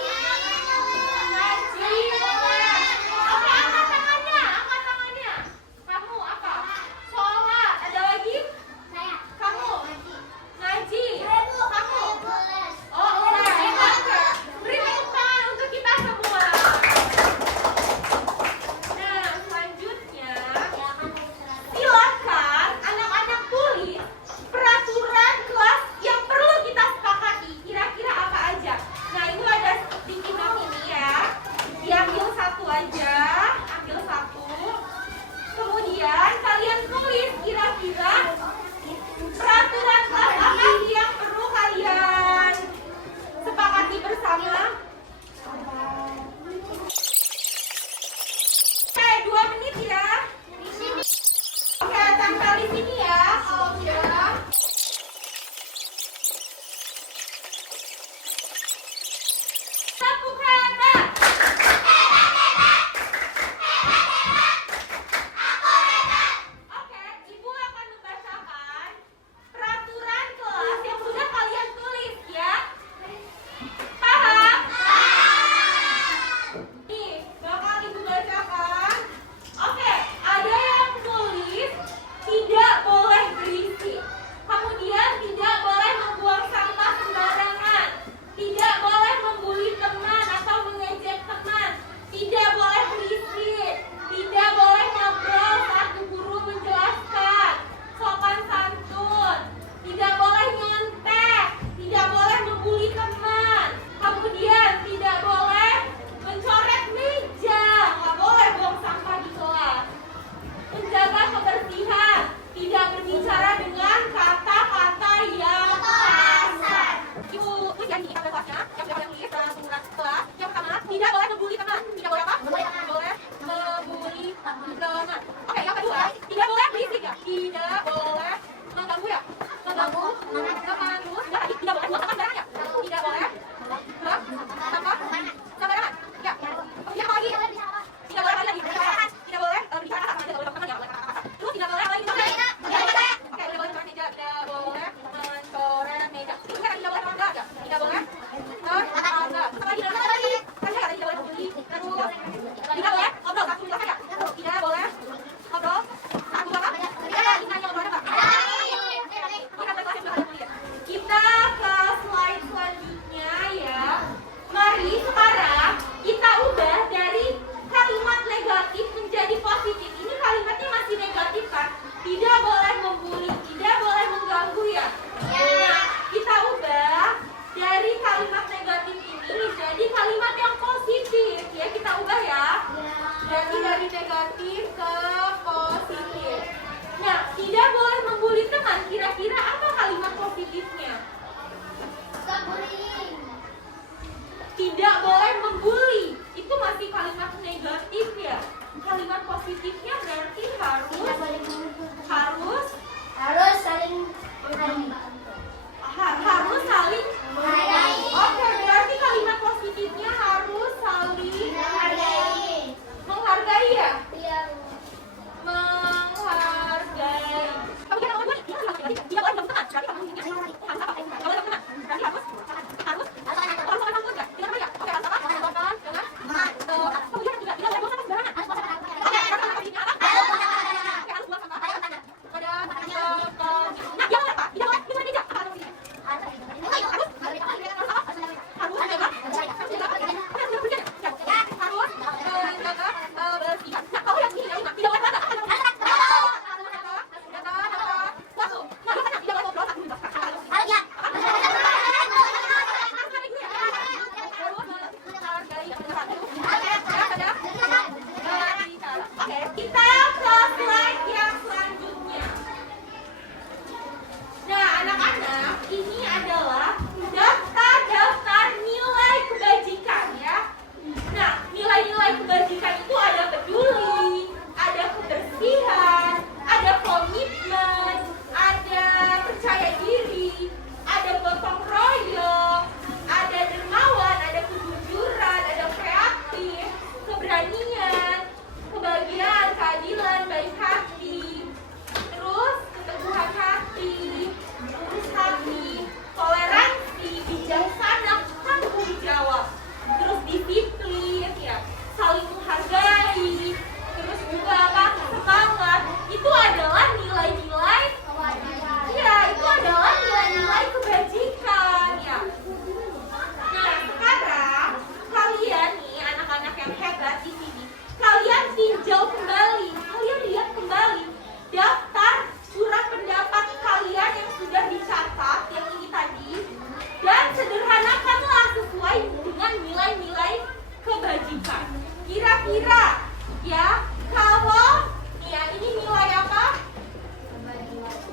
kira-kira ya kalau ya ini nilai apa?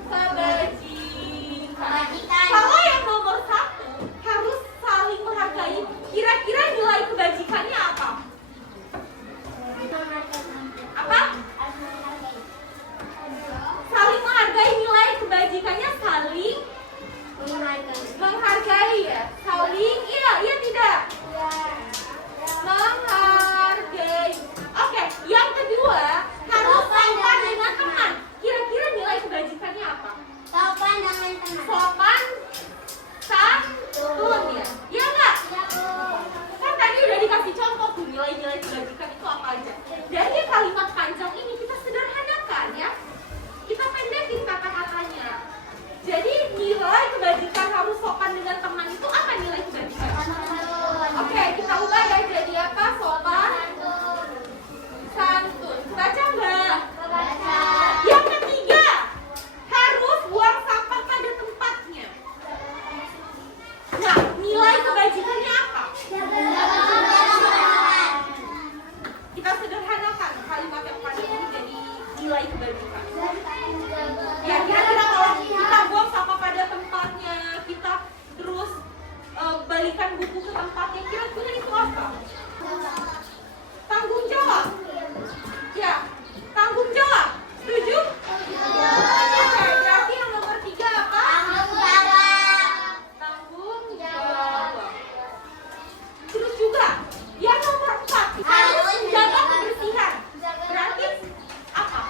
Kebajikan. Kalau yang nomor 1 harus saling menghargai. Kira-kira nilai kebajikannya apa? Apa? Saling menghargai. Nilai kebajikannya saling menghargai ya. Saling iya tidak? Menghargai. Oke, yang kedua harus sopan dengan teman. Kira-kira nilai kebajikannya apa? Sopan dengan teman. Sopan santun ya. Iya nggak? Kan tadi udah dikasih contoh tuh nilai-nilai kebajikan itu apa aja. Dari kalimat panjang ini kita sederhanakan ya. Kita pendekin kata-katanya. Jadi nilai kebajikan harus sopan dengan teman itu apa nilai kebajikan? Oke, kita ubah ya jadi apa? Sopan santun. Baca nggak? Baca. Yang ketiga, harus buang sampah pada tempatnya. Nah, nilai kebajikannya apa? Kita sederhanakan kalimat yang panjang ini jadi nilai kebajikan. Ya, kira-kira kalau kita buang sampah pada tempatnya, kita terus balikan buku ke tempatnya, kira-kira itu apa? Tanggung jawab. Ya, tanggung jawab. Setuju? Oke, berarti yang nomor 3 apa? Tanggung jawab. Terus juga, yang nomor 4 harus menjaga kebersihan. Berarti apa?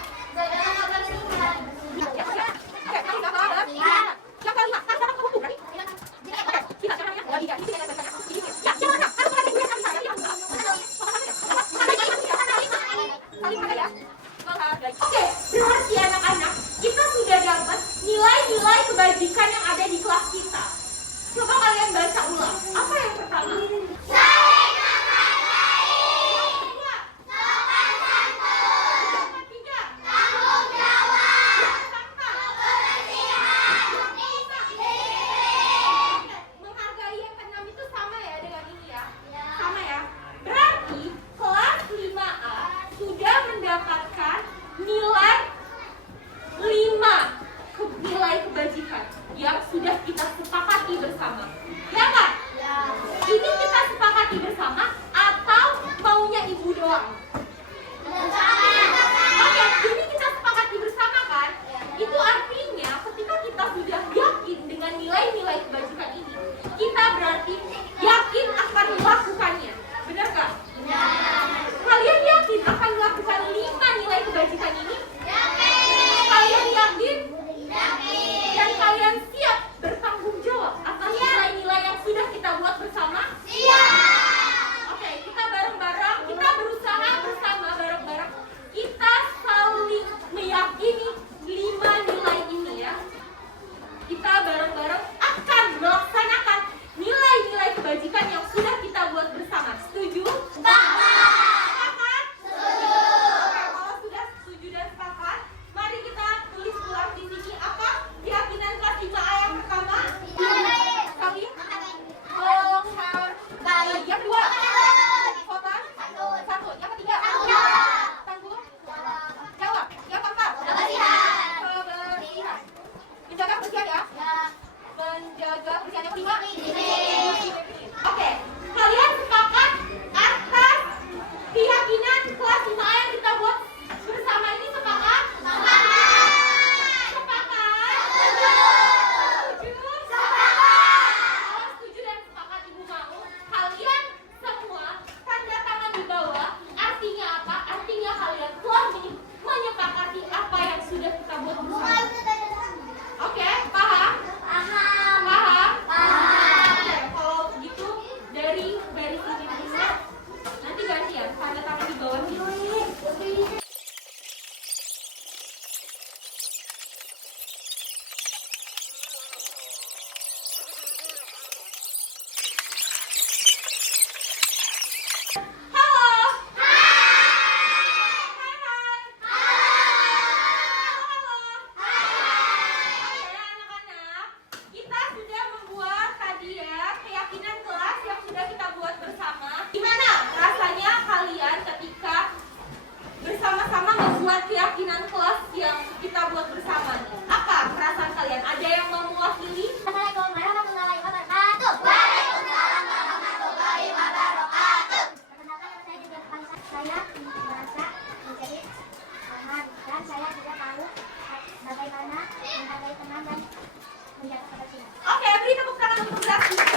tangan untuk Zafi.